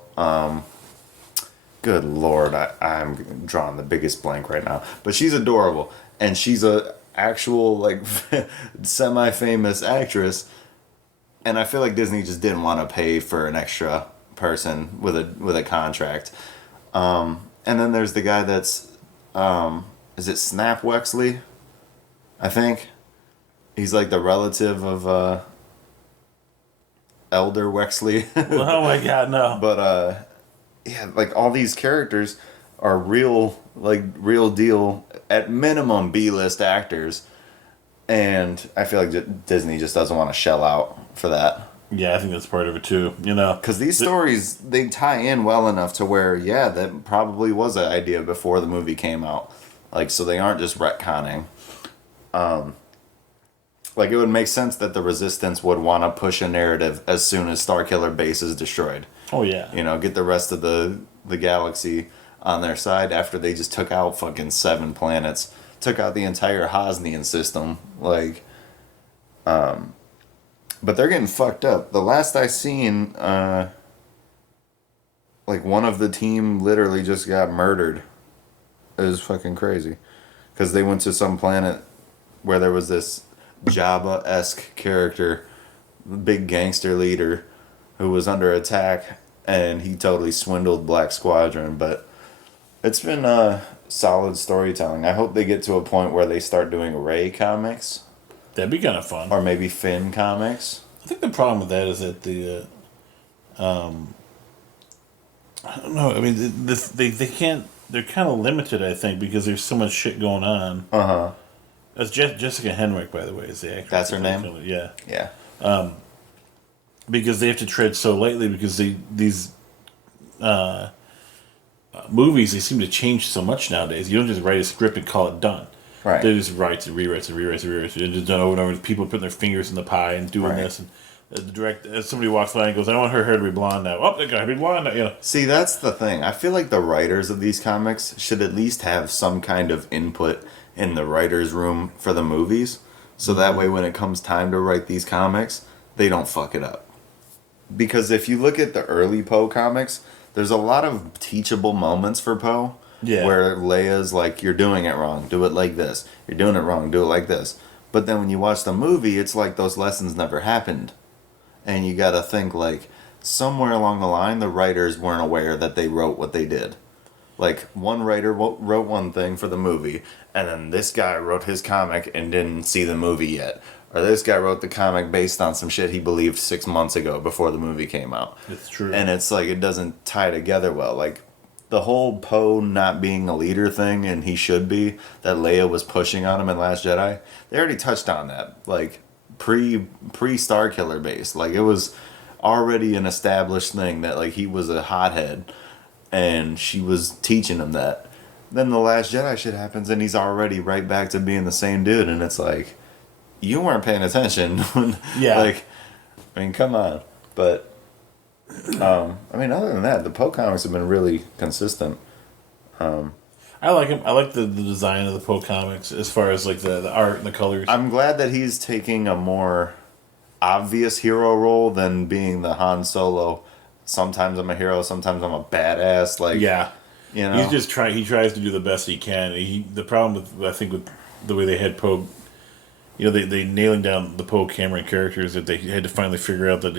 Good lord, I'm drawing the biggest blank right now. But she's adorable, and she's a actual semi-famous actress. And I feel like Disney just didn't want to pay for an extra person with a contract. And then there's the guy that's is it Snap Wexley? I think. He's like the relative of Elder Wexley. Oh my god, no. But yeah, like all these characters are real, like real deal, at minimum B-list actors, and I feel like Disney just doesn't want to shell out for that. Yeah, I think that's part of it too. You know, because these stories they tie in well enough to where yeah, that probably was an idea before the movie came out. Like so, they aren't just retconning. Like it would make sense that the Resistance would want to push a narrative as soon as Starkiller Base is destroyed. Oh yeah. You know, get the rest of the galaxy on their side after they just took out fucking 7 planets, took out the entire Hosnian system. Like, but they're getting fucked up. The last I seen, like one of the team literally just got murdered. It was fucking crazy, because they went to some planet where there was this Jabba-esque character, big gangster leader, who was under attack, and he totally swindled Black Squadron. But it's been solid storytelling. I hope they get to a point where they start doing Rey comics. That'd be kind of fun. Or maybe Finn comics. I think the problem with that is that the, I don't know. I mean, they can't. They're kind of limited, I think, because there's so much shit going on. That's Jessica Henwick, by the way, is the actress. That's her name? Yeah. Yeah. Because they have to tread so lightly because these movies, they seem to change so much nowadays. You don't just write a script and call it done. Right. They just write and rewrites and rewrites and rewrites. And just done over and over. People putting their fingers in the pie and doing this. And as somebody walks by and goes, I want her hair to be blonde now. Oh, they got to be blonde now. You know. See, that's the thing. I feel like the writers of these comics should at least have some kind of input in the writer's room for the movies. So that way when it comes time to write these comics, they don't fuck it up. Because if you look at the early Poe comics, there's a lot of teachable moments for Poe. Yeah. Where Leia's like, you're doing it wrong, do it like this. You're doing it wrong, do it like this. But then when you watch the movie, it's like those lessons never happened. And you gotta think like, somewhere along the line, the writers weren't aware that they wrote what they did. Like, one writer wrote one thing for the movie, and then this guy wrote his comic and didn't see the movie yet. Or this guy wrote the comic based on some shit he believed 6 months ago before the movie came out. It's true. And it's like, it doesn't tie together well. Like, the whole Poe not being a leader thing, and he should be, that Leia was pushing on him in Last Jedi, they already touched on that. Like, pre-Starkiller Base. Like, it was already an established thing that, like, he was a hothead, and she was teaching him that. Then the Last Jedi shit happens, and he's already right back to being the same dude, and it's like, you weren't paying attention. Yeah. Like, I mean, come on. But, I mean, other than that, the Poe comics have been really consistent. I like him. I like the design of the Poe comics as far as like the art and the colors. I'm glad that he's taking a more obvious hero role than being the Han Solo. Sometimes I'm a hero, sometimes I'm a badass. Like, yeah, you know, he's just trying. He tries to do the best he can. The problem with, I think, with the way they had Poe, you know, they nailing down the Poe Cameron characters, that they had to finally figure out that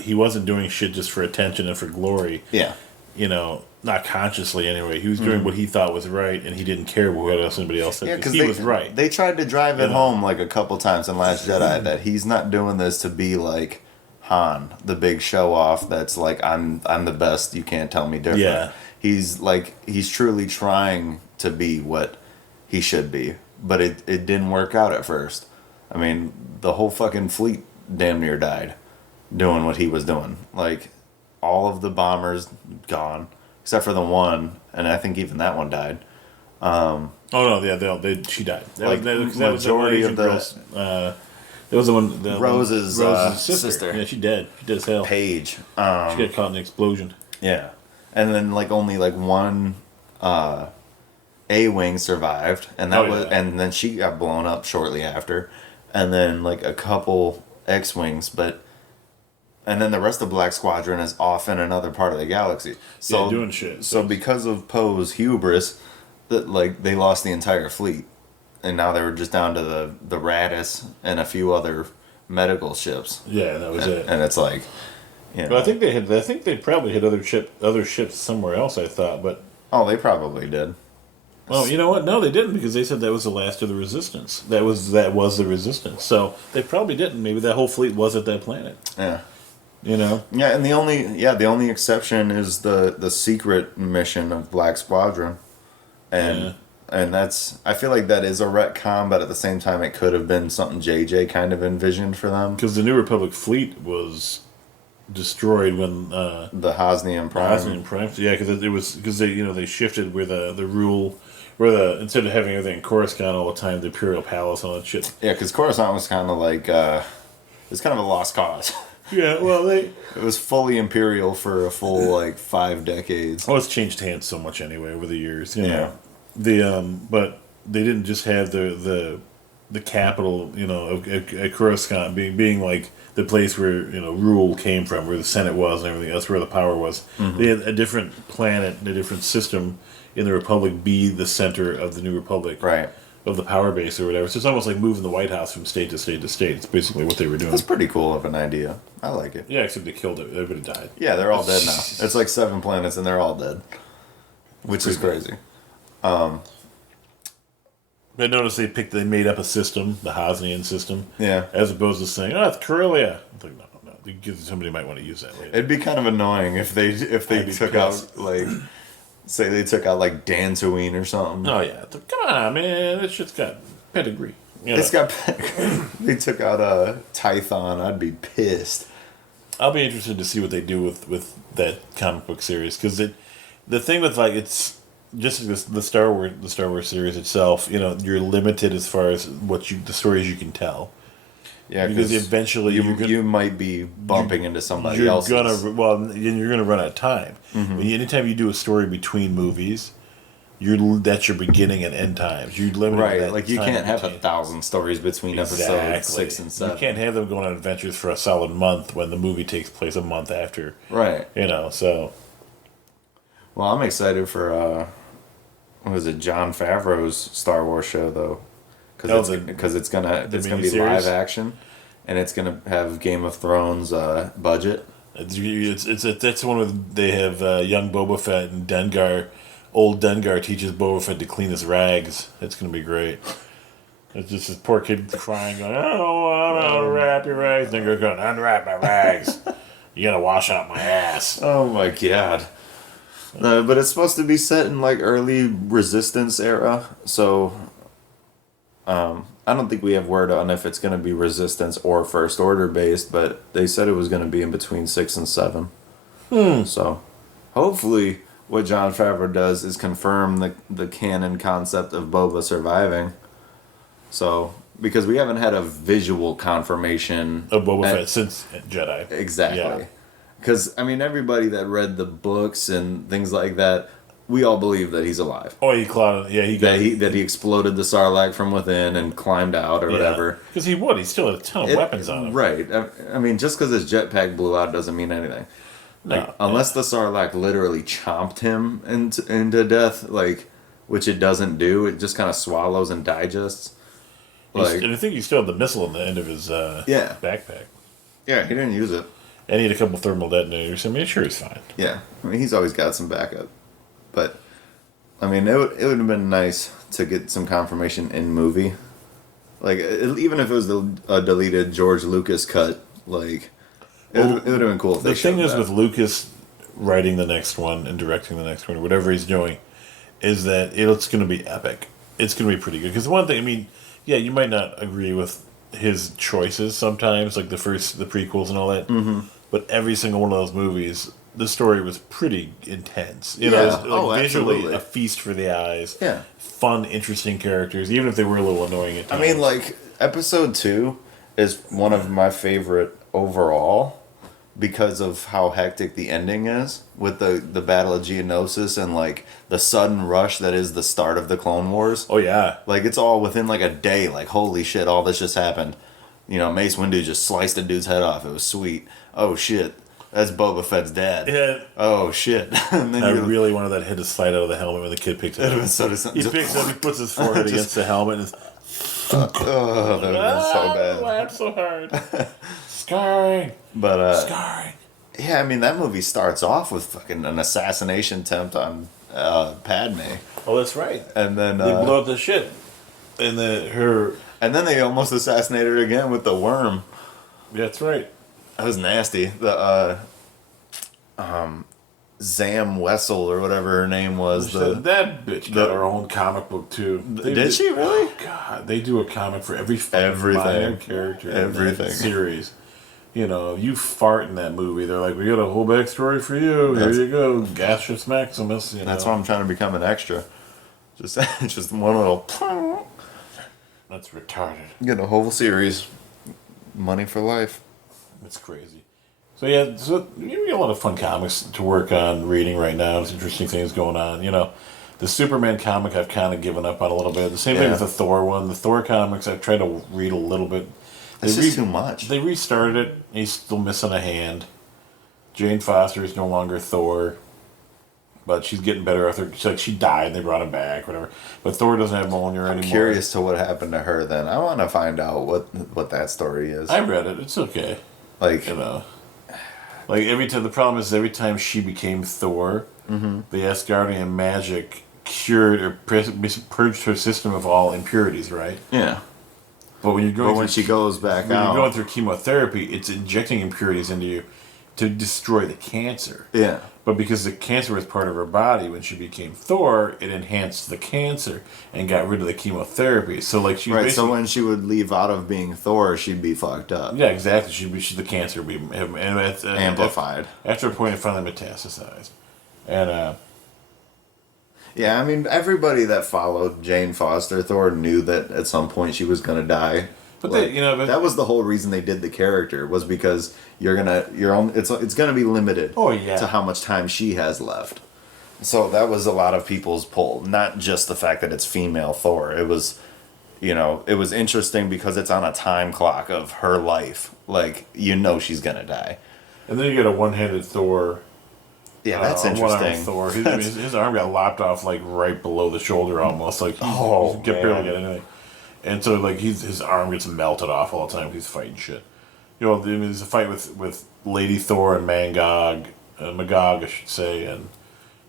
he wasn't doing shit just for attention and for glory. Yeah, you know, not consciously anyway. He was doing what he thought was right, and he didn't care what else anybody else said. yeah, because he was right. They tried to drive it home like a couple times in Last Jedi that he's not doing this to be like Han, the big show off. That's like, I'm the best. You can't tell me different. Yeah. He's truly trying to be what he should be, but it didn't work out at first. I mean, the whole fucking fleet damn near died doing what he was doing. Like, all of the bombers gone except for the one, and I think even that one died. Oh no, yeah, she died. That was majority of the girls, it was the one. Rose's sister. Yeah, she dead. She dead as hell. Paige. She got caught in the explosion. Yeah, and then like only like one A-wing survived, and and then she got blown up shortly after, and then like a couple X-wings, and then the rest of Black Squadron is off in another part of the galaxy. So yeah, doing shit. So because of Poe's hubris, that like they lost the entire fleet. And now they were just down to the Radis and a few other medical ships. Yeah, that was it. And it's like, you know. But I think they probably had other ships somewhere else. I thought, but oh, they probably did. Well, you know what? No, they didn't, because they said that was the last of the Resistance. That was the Resistance. So they probably didn't. Maybe that whole fleet was at that planet. Yeah. You know. Yeah, and the only exception is the secret mission of Black Squadron, and that's, I feel like that is a retcon, but at the same time it could have been something JJ kind of envisioned for them. Because the New Republic fleet was destroyed when the Hosnian Prime. Yeah, because they shifted where the rule. Where instead of having everything in Coruscant all the time, the Imperial Palace and all that shit. Yeah, because Coruscant was kind of like it's kind of a lost cause. Yeah, well, it was fully Imperial for a full 5 decades. Well, it's changed hands so much anyway over the years. You know. But they didn't just have the capital, of Coruscant being like the place where rule came from, where the Senate was and everything. That's where the power was. Mm-hmm. They had a different planet, a different system in the Republic be the center of the New Republic. Right. Of the power base or whatever. So it's almost like moving the White House from state to state to state. It's basically what they were doing. That's pretty cool of an idea. I like it. Yeah, except they killed it. Everybody died. Yeah, they're all dead now. It's like 7 planets and they're all dead. Which is crazy. But notice they made up a system, the Hosnian system. Yeah. As opposed to saying, oh, it's Corellia. It's like, no. Somebody might want to use that later. It'd be kind of annoying if they took out, say they took out Dantooine or something. Oh yeah, come on, man, that shit's got pedigree. It's got pedigree. They took out Tython. I'd be pissed. I'll be interested to see what they do with that comic book series, because the thing with it's just the Star Wars series itself. You're limited as far as the stories you can tell. Yeah, because eventually you might be bumping into somebody else. You're gonna run out of time. Mm-hmm. Anytime you do a story between movies, that's your beginning and end times. You're limited. Right, like you can't have 1,000 stories between episodes 6 and 7. You can't have them going on adventures for a solid month when the movie takes place a month after. Right. So. Well, I'm excited for Jon Favreau's Star Wars show though. Because it's gonna be live action, and it's gonna have Game of Thrones budget. That's one where they have young Boba Fett and Dengar. Old Dengar teaches Boba Fett to clean his rags. It's gonna be great. It's just this poor kid crying, going, "I don't want to unwrap your rags." Dengar going, "Unwrap my rags. You gotta wash out my ass." Oh my god. But it's supposed to be set in early Resistance era, so. I don't think we have word on if it's going to be Resistance or First Order based, but they said it was going to be in between 6 and 7. So, hopefully, what Jon Favreau does is confirm the canon concept of Boba surviving. So, because we haven't had a visual confirmation of Boba Fett since Jedi. Exactly. Because, everybody that read the books and things like that, we all believe that he's alive. Oh, he clawed. Yeah, that he exploded the Sarlacc from within and climbed out or whatever. Because he still had a ton of weapons on him. Right. Just because his jetpack blew out doesn't mean anything. Unless the Sarlacc literally chomped him into death, which it doesn't do. It just kind of swallows and digests. And I think he still had the missile on the end of his backpack. Yeah, he didn't use it. And he had a couple thermal detonators. Sure, he's fine. Yeah, he's always got some backup. But, it would have been nice to get some confirmation in movie. Even if it was the deleted George Lucas cut, it would have been cool if they showed that. The thing is with Lucas writing the next one and directing the next one, or whatever he's doing, is that it's going to be epic. It's going to be pretty good. Because one thing, you might not agree with his choices sometimes, like the prequels and all that, but every single one of those movies, the story was pretty intense. Visually absolutely. A feast for the eyes. Yeah. Fun, interesting characters, even if they were a little annoying at times. Episode 2 is one of my favorite overall because of how hectic the ending is with the Battle of Geonosis and the sudden rush that is the start of the Clone Wars. Oh yeah. It's all within a day. Holy shit, all this just happened. Mace Windu just sliced a dude's head off. It was sweet. Oh shit. That's Boba Fett's dad. Yeah. Oh shit! And then I really wanted that head to slide out of the helmet when the kid picks it up. He picks it up. He puts his forehead against the helmet. And that would have been so bad. I laughed so hard. Scarring. But scarring. Yeah, that movie starts off with fucking an assassination attempt on Padme. Oh, that's right. And then they blew up the ship, and and then they almost assassinated her again with the worm. That's right. That was nasty. The Zam Wessel or whatever her name was. That bitch got her own comic book too. Did she really? Oh, God, they do a comic for everything character everything in that series. You fart in that movie. They're like, we got a whole backstory for you. Here you go, Gaseous Maximus. That's why I'm trying to become an extra. Just one little. That's retarded. Get a whole series. Money for life. It's crazy. So you get a lot of fun comics to work on reading right now. There's interesting things going on. The Superman comic I've kind of given up on a little bit. The same thing with the Thor one. The Thor comics I've tried to read a little bit. It's just too much. They restarted it. He's still missing a hand. Jane Foster is no longer Thor, but she's getting better. She died and they brought him back, whatever. But Thor doesn't have Mjolnir anymore. I'm curious to what happened to her then. I want to find out what that story is. I read it. It's okay. Like the problem is every time she became Thor, the Asgardian magic cured or purged her system of all impurities, right? Yeah. But when she goes back out, when you're going through chemotherapy, it's injecting impurities into you to destroy the cancer. Yeah. But because the cancer was part of her body, when she became Thor, it enhanced the cancer and got rid of the chemotherapy. So so when she would leave out of being Thor, she'd be fucked up. Yeah, exactly. The cancer would be amplified. After a point, it finally metastasized. And yeah, I mean, everybody that followed Jane Foster Thor knew that at some point she was gonna die. But that was the whole reason they did the character, was because it's gonna be limited. Oh, yeah. To how much time she has left. So that was a lot of people's pull, not just the fact that it's female Thor. It was, it was interesting because it's on a time clock of her life. Like, she's gonna die. And then you get a one-handed Thor. Yeah, that's interesting. Thor. His arm got lopped off right below the shoulder, almost like barely get anything. And so his arm gets melted off all the time because he's fighting shit. There's a fight with Lady Thor and Magog, I should say, and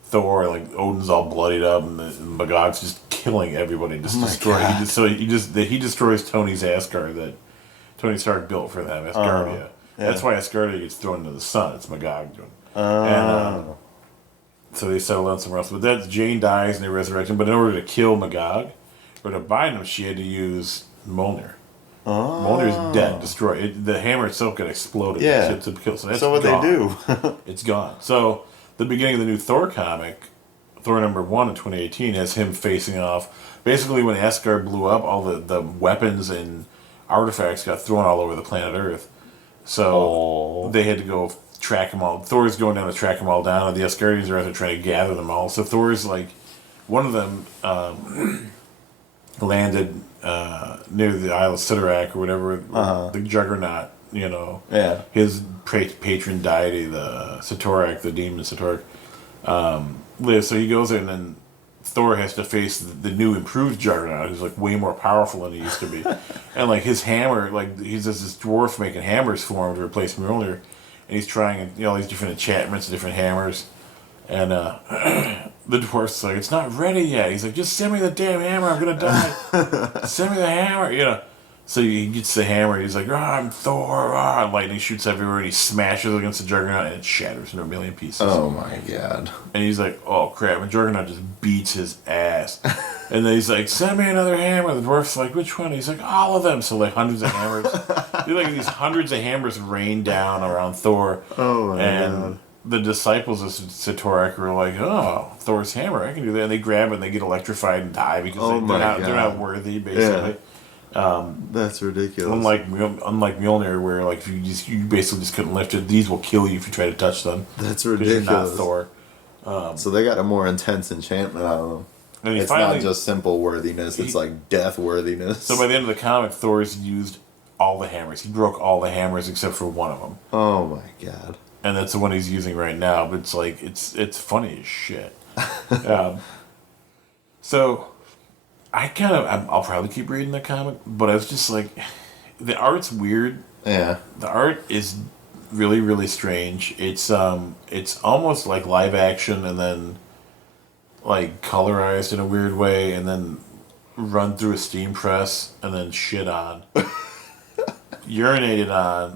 Thor. Odin's all bloodied up, and Magog's just killing everybody, just destroying. He destroys Tony's Asgard that Tony Stark built for them, Asgardia. Yeah. That's why Asgardia gets thrown into the sun. It's Magog doing. And so they settle down somewhere else. But Jane dies and they resurrect him. But in order to kill Magog, or to bind him, she had to use Mjolnir. Mjolnir's dead, destroyed. The hammer itself got exploded. Yeah. To kill. So what they do? It's gone. So the beginning of the new Thor comic, Thor #1 in 2018, has him facing off. Basically, when Asgard blew up, all the weapons and artifacts got thrown all over the planet Earth. So they had to go track them all. Thor's going down to track them all down, and the Asgardians are out there trying to gather them all. So Thor's one of them landed near the Isle of Sidorak or whatever, the Juggernaut, Yeah. his patron deity, the Satorak, the demon Satorak, lives. So he goes in, and Thor has to face the new improved Juggernaut, who's way more powerful than he used to be. And his hammer, he's just this dwarf making hammers for him to replace Mjolnir. And he's trying, these different enchantments, different hammers. And the dwarf's like, it's not ready yet. He's like, just send me the damn hammer, I'm going to die. Send me the hammer, So he gets the hammer, and he's like, I'm Thor, and lightning shoots everywhere, and he smashes against the Juggernaut, and it shatters into a million pieces. Oh my god. And he's like, oh crap, and Juggernaut just beats his ass. And then he's like, send me another hammer. The dwarf's like, which one? He's like, all of them. So hundreds of hammers. These hundreds of hammers rain down around Thor. Oh my god. The disciples of Satorak were like, oh, Thor's hammer, I can do that. And they grab it and they get electrified and die because they're not worthy, basically. Yeah. That's ridiculous. Unlike Mjolnir, where if you basically just couldn't lift it, these will kill you if you try to touch them. That's ridiculous. You're not Thor. So they got a more intense enchantment out of them. And it's not just simple worthiness; it's death worthiness. So by the end of the comic, Thor's used all the hammers. He broke all the hammers except for one of them. Oh my god! And that's the one he's using right now. But it's funny as shit. So I'll probably keep reading the comic, but I was just the art's weird. Yeah. The art is really, really strange. It's almost like live action and then like colorized in a weird way, and then run through a steam press, and then shit on, urinated on,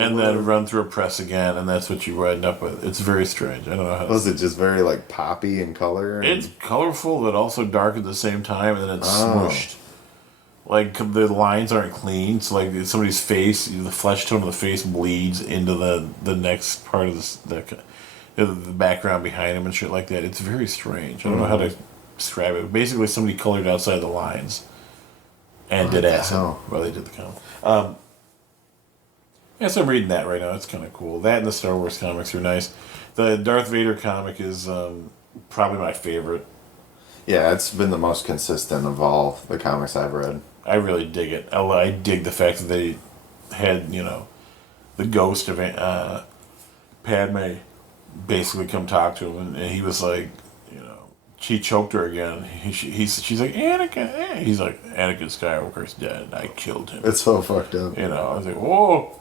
and then run through a press again, and that's what you end up with. It's very strange. I don't know how. Was it just very like poppy in color? It's colorful, but also dark at the same time, and then it's smooshed. Like the lines aren't clean, so like somebody's face, the flesh tone of the face bleeds into the next part of the background behind him and shit like that. It's very strange. I don't know how to describe it. Basically, somebody colored outside the lines and did acid while they did the comic. Yeah, so I'm reading that right now. It's kind of cool. That and the Star Wars comics are nice. The Darth Vader comic is probably my favorite. Yeah, it's been the most consistent of all the comics I've read. I really dig it. I dig the fact that they had, the ghost of Padme basically come talk to him, and he was like, she choked her again. She's like, Anakin. He's like, Anakin Skywalker's dead. I killed him. It's so fucked up. I was like, whoa.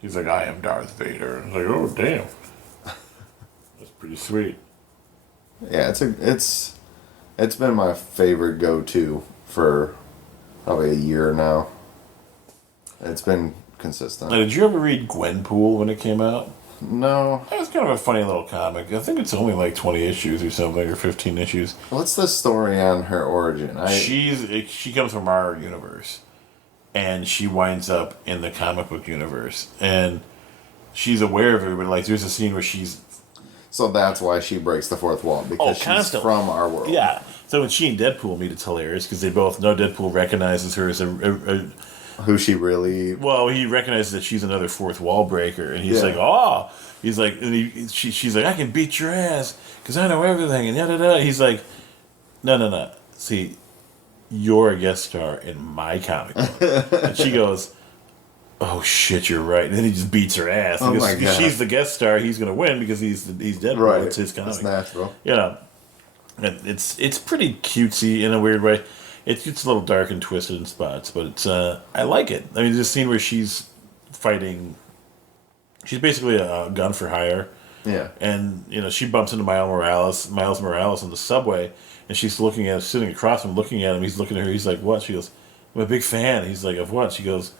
He's like, I am Darth Vader. I was like, oh, damn. That's pretty sweet. Yeah, it's been my favorite go-to for probably a year now. It's been consistent. Now, did you ever read Gwenpool when it came out? No. It was kind of a funny little comic. I think it's only like 20 issues or something, or 15 issues. What's the story on her origin? She comes from our universe, and she winds up in the comic book universe, and she's aware of everybody. Like, there's a scene where she's... So that's why she breaks the fourth wall, because she's from our world. Yeah. So when she and Deadpool meet, it's hilarious, because they both know Deadpool recognizes her as who she really... Well, he recognizes that she's another fourth wall breaker, and he's like, oh! He's like, and she's like, I can beat your ass, because I know everything, and da-da-da. He's like, no. See, you're a guest star in my comic book. And she goes, oh shit, you're right. And then he just beats her ass. Oh my God. She's the guest star, he's going to win, because he's Deadpool. Right. It's his comic. It's natural. And it's pretty cutesy in a weird way. It's a little dark and twisted in spots, but it's I like it. I mean, there's a scene where she's fighting. She's basically a gun for hire. Yeah. And she bumps into Miles Morales on the subway, and she's looking at him, sitting across from him, looking at him. He's looking at her. He's like, "What?" She goes, "I'm a big fan." He's like, "Of what?" She goes,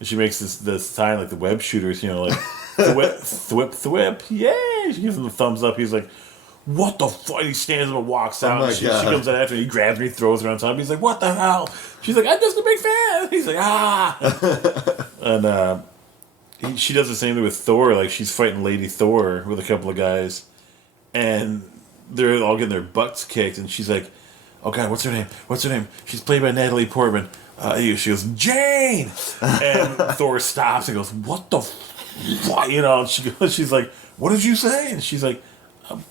and she makes this sign like the web shooters, like thwip, yay! She gives him the thumbs up. He's like, what the fuck? He stands up and walks out. Oh my she God. comes out after, and he grabs me, throws her on top. He's like, what the hell? She's like, I'm just a big fan. He's like, ah. And she does the same thing with Thor. Like, she's fighting Lady Thor with a couple of guys, and they're all getting their butts kicked, and she's like, oh God, what's her name? She's played by Natalie Portman. She goes, Jane! And Thor stops and goes, what the fuck? And she's like, what did you say? And she's like,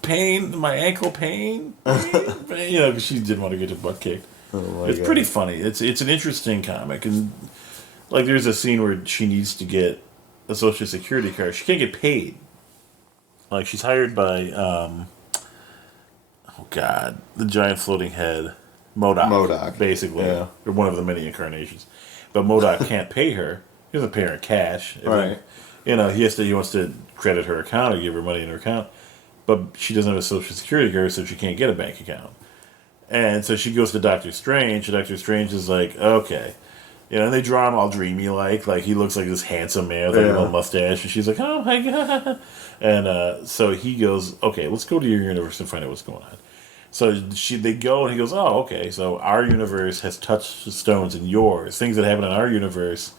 pain, my ankle pain, because she didn't want to get her butt kicked. It's God. Pretty funny. It's an interesting comic, and like there's a scene where she needs to get a Social Security card. She can't get paid. Like, she's hired by the giant floating head, MODOK, basically, or one of the many incarnations. But MODOK can't pay her. He doesn't pay her in cash. Right. He wants to credit her account or give her money in her account. But she doesn't have a Social Security card, so she can't get a bank account. And so she goes to Doctor Strange, and Doctor Strange is like, okay. And they draw him all dreamy like he looks like this handsome man with a little mustache. And she's like, oh my God. And so he goes, okay, let's go to your universe and find out what's going on. So they go, and he goes, oh, okay, so our universe has touchstones in yours. Things that happen in our universe,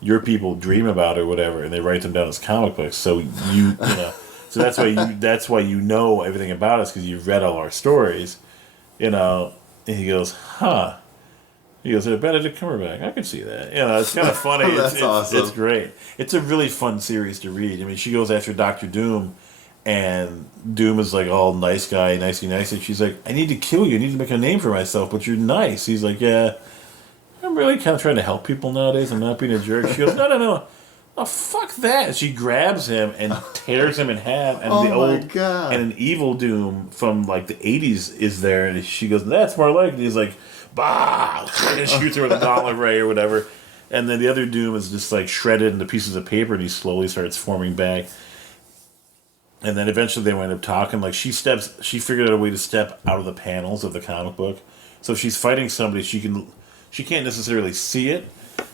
your people dream about or whatever, and they write them down as comic books. So so that's why you know everything about us, because you've read all our stories, And he goes, huh. He goes, Benedict Cumberbatch. I can see that. It's kind of funny. That's awesome. It's great. It's a really fun series to read. I mean, she goes after Doctor Doom, and Doom is like all nice guy, nicey. And she's like, I need to kill you. I need to make a name for myself, but you're nice. He's like, yeah, I'm really kind of trying to help people nowadays. I'm not being a jerk. She goes, no. Oh, fuck that. And she grabs him and tears him in half. And God. And an evil Doom from like the 80s is there. And she goes, that's more like it. And he's like, bah! And shoots her with a gauntlet ray or whatever. And then the other Doom is just like shredded into pieces of paper, and he slowly starts forming back. And then eventually they wind up talking. Like she figured out a way to step out of the panels of the comic book. So if she's fighting somebody, she can't necessarily see it,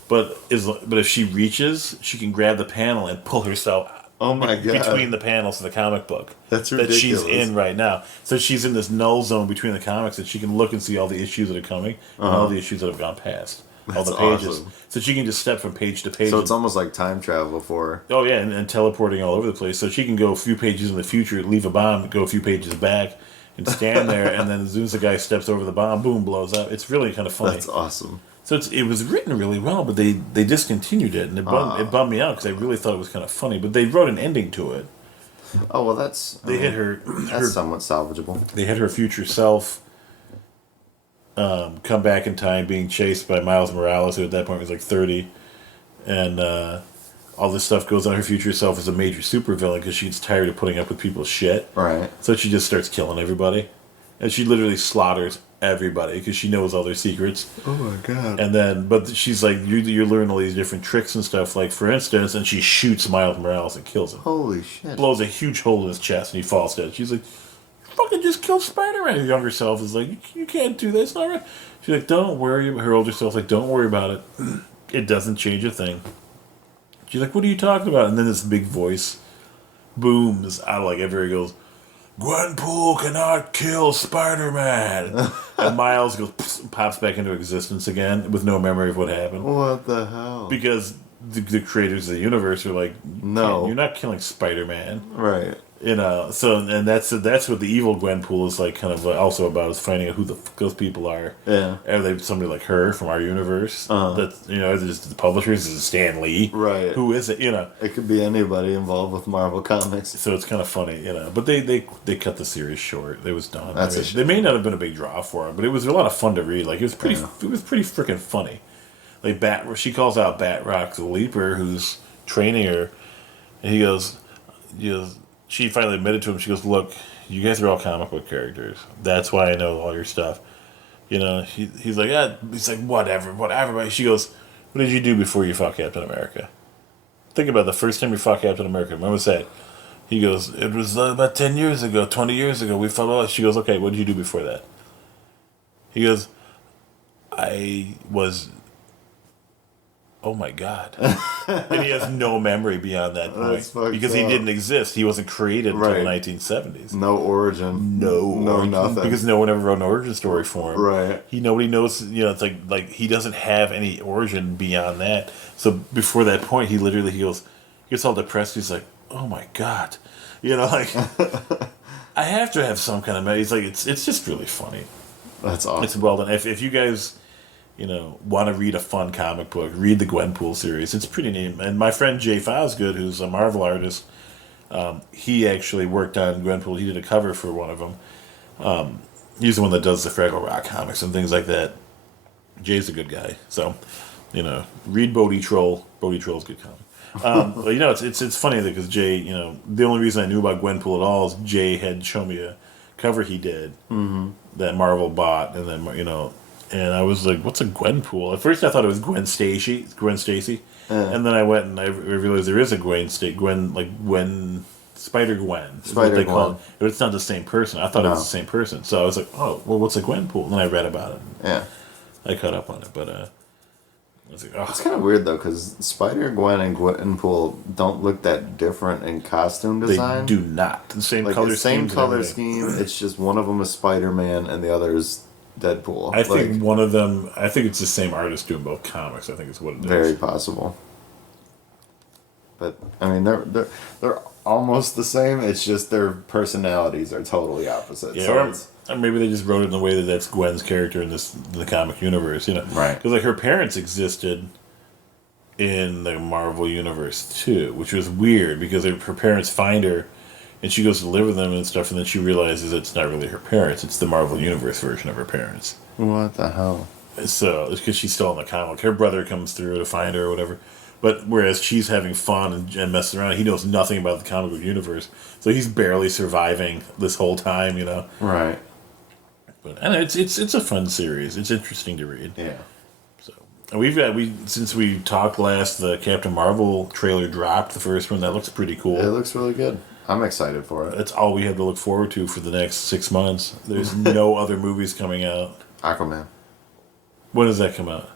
but if she reaches, she can grab the panel and pull herself. Oh my god! Between the panels of the comic book, that's ridiculous. That she's in right now. So she's in this null zone between the comics, and she can look and see all the issues that are coming and all the issues that have gone past. All the pages. Awesome. So she can just step from page to page. So it's almost like time travel for her. Oh, yeah, and teleporting all over the place. So she can go a few pages in the future, leave a bomb, go a few pages back, and stand there, and then as soon as the guy steps over the bomb, boom, blows up. It's really kind of funny. That's awesome. So it was written really well, but they discontinued it, and it bummed me out because I really thought it was kind of funny. But they wrote an ending to it. Oh, well, that's... That's somewhat salvageable. They had her future self... come back in time being chased by Miles Morales, who at that point was like 30, and all this stuff goes on. Her future self as a major supervillain because she's tired of putting up with people's shit. Right. So she just starts killing everybody, and she literally slaughters everybody because she knows all their secrets. Oh my god. And then, but she's like, you learn all these different tricks and stuff. Like for instance, and she shoots Miles Morales and kills him. Holy shit. Blows a huge hole in his chest and he falls dead. She's like, fucking just kill Spider-Man. Her younger self is like, you can't do this, not right. She's like, don't worry. Her older self's like, don't worry about it. It doesn't change a thing. She's like, what are you talking about? And then this big voice booms out of like everywhere. Goes, Gwenpool cannot kill Spider-Man. And Miles pops back into existence again with no memory of what happened. What the hell? Because the creators of the universe are like, no, you're not killing Spider-Man. Right. You know, so and that's what the evil Gwenpool is like, kind of also about, is finding out who the fuck those people are. Yeah, are they somebody like her from our universe? That's, you know, is it just the publishers? Is it Stan Lee? Right. Who is it? You know, it could be anybody involved with Marvel Comics. So it's kind of funny, you know. But they cut the series short. It was done. That's a shame. They may not have been a big draw for it, but it was a lot of fun to read. Like it was pretty freaking funny. Like she calls out Batroc the Leaper, who's training her, and he goes. She finally admitted to him. She goes, "Look, you guys are all comic book characters. That's why I know all your stuff." You know, he's like, "Yeah." He's like, "Whatever." But she goes, "What did you do before you fought Captain America?" Think about the first time you fought Captain America. When was that? He goes, "It was about 10 years ago, 20 years ago. We fought all." She goes, "Okay, what did you do before that?" He goes, "I was." Oh my god. And he has no memory beyond that point. Because he didn't exist. He wasn't created until the 1970s. No origin. No nothing. Because no one ever wrote an origin story for him. Right. Nobody knows, you know, it's like he doesn't have any origin beyond that. So before that point, he gets all depressed. He's like, oh my god. You know, like, I have to have some kind of, he's like, it's just really funny. That's awesome. It's well done. If you guys... you know, want to read a fun comic book, read the Gwenpool series. It's pretty neat. And my friend Jay Fosgood, who's a Marvel artist, he actually worked on Gwenpool. He did a cover for one of them. He's the one that does the Fraggle Rock comics and things like that. Jay's a good guy. So, you know, read Bodie Troll. Bodie Troll's a good comic. But, you know, it's funny because Jay, you know, the only reason I knew about Gwenpool at all is Jay had shown me a cover he did that Marvel bought, and then, you know, and I was like, what's a Gwenpool? At first I thought it was Gwen Stacy. And then I went and I realized there is a Gwen, Spider-Gwen. Spider-Gwen. But it's not the same person. I thought it was the same person. So I was like, oh, well, what's a Gwenpool? And then I read about it. Yeah. I caught up on it, but I was like, oh. It's kind of weird, though, because Spider-Gwen and Gwenpool don't look that different in costume design. They do not. The same color scheme. Same color scheme. It's just one of them is Spider-Man and the other is Deadpool. I think one of them. I think it's the same artist doing both comics. I think it's what it is. Very possible. But I mean, they're almost the same. It's just their personalities are totally opposite. Yeah, so or maybe they just wrote it in a way that that's Gwen's character in the comic universe. You know, right? Because like her parents existed in the Marvel universe too, which was weird because her parents find her. And she goes to live with them and stuff, and then she realizes it's not really her parents. It's the Marvel Universe version of her parents. What the hell? So, it's because she's still in the comic. Her brother comes through to find her or whatever. But whereas she's having fun and messing around, he knows nothing about the comic book universe. So he's barely surviving this whole time, you know? Right. But and it's a fun series. It's interesting to read. Yeah. So and since we talked last, the Captain Marvel trailer dropped, the first one. That looks pretty cool. It looks really good. I'm excited for it. That's all we have to look forward to for the next 6 months. There's no other movies coming out. Aquaman. When does that come out?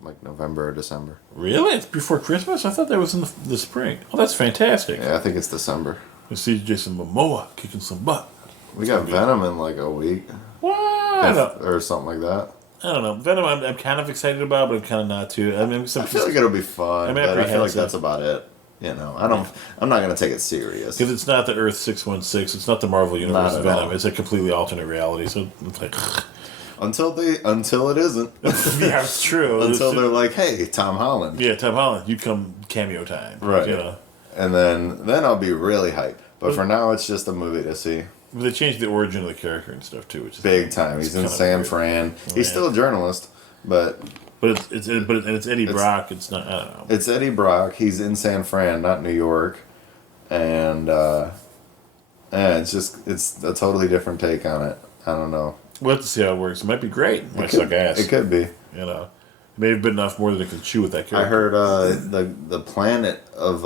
Like November or December. Really? It's before Christmas? I thought that was in the spring. Oh, that's fantastic. Yeah, I think it's December. You see Jason Momoa kicking some butt. We got Venom in like a week. What? Or something like that. I don't know. Venom, I'm kind of excited about, but I'm kind of not too. I mean, I feel like it'll be fun, but I feel like that's about it. You know, I'm not gonna take it serious because it's not the Earth 616. It's not the Marvel Universe Venom. All. It's a completely alternate reality. So it's like until it isn't. Yeah, it's true. Until they're like, hey, Tom Holland. Yeah, Tom Holland, you come cameo time, right? You know? And then I'll be really hyped. But for now, it's just a movie to see. But they changed the origin of the character and stuff too, which is big time. He's in San Fran. He's still a journalist, but it's Eddie Brock. It's not. I don't know. It's Eddie Brock. He's in San Fran, not New York, and it's a totally different take on it. I don't know. We'll have to see how it works. It might be great. It might suck ass. It could be. You know, it may have been enough more than it could chew with that character. I heard the planet of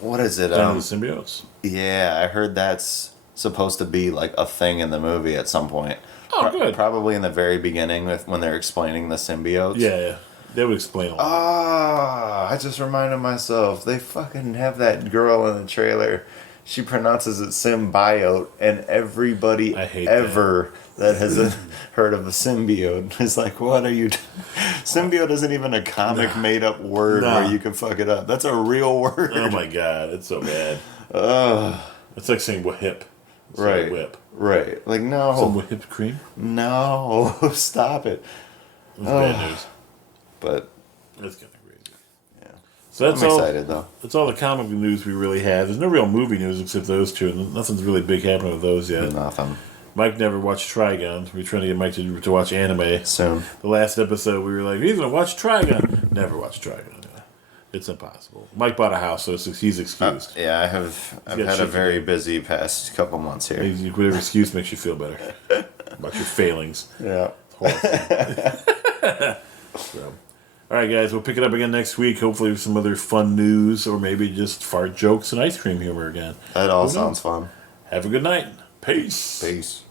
what is it? Down the symbiotes. Yeah, I heard that's supposed to be like a thing in the movie at some point. Oh, good. Probably in the very beginning when they're explaining the symbiotes. Yeah. They would explain a lot. I just reminded myself. They fucking have that girl in the trailer. She pronounces it symbiote, and everybody that has heard of a symbiote is like, what are you symbiote isn't even a comic made-up word where you can fuck it up. That's a real word. Oh my god, it's so bad. It's like saying whip. Right. Like whip. Right. Like, no. Some whipped cream? No. Stop it. It's bad news. But it's kind of crazy. Yeah. So that's I'm excited, though. That's all the comic news we really have. There's no real movie news except those two. Nothing's really big happening with those yet. Nothing. Mike never watched Trigun. We're trying to get Mike to watch anime. Soon. The last episode, we were like, he's going to watch Trigun. Never watched Trigun. It's impossible. Mike bought a house, so he's excused. Yeah, I've had a very busy past couple months here. Whatever excuse makes you feel better about your failings. Yeah. So, all right, guys, we'll pick it up again next week. Hopefully with some other fun news or maybe just fart jokes and ice cream humor again. That all sounds fun. Have a good night. Peace. Peace.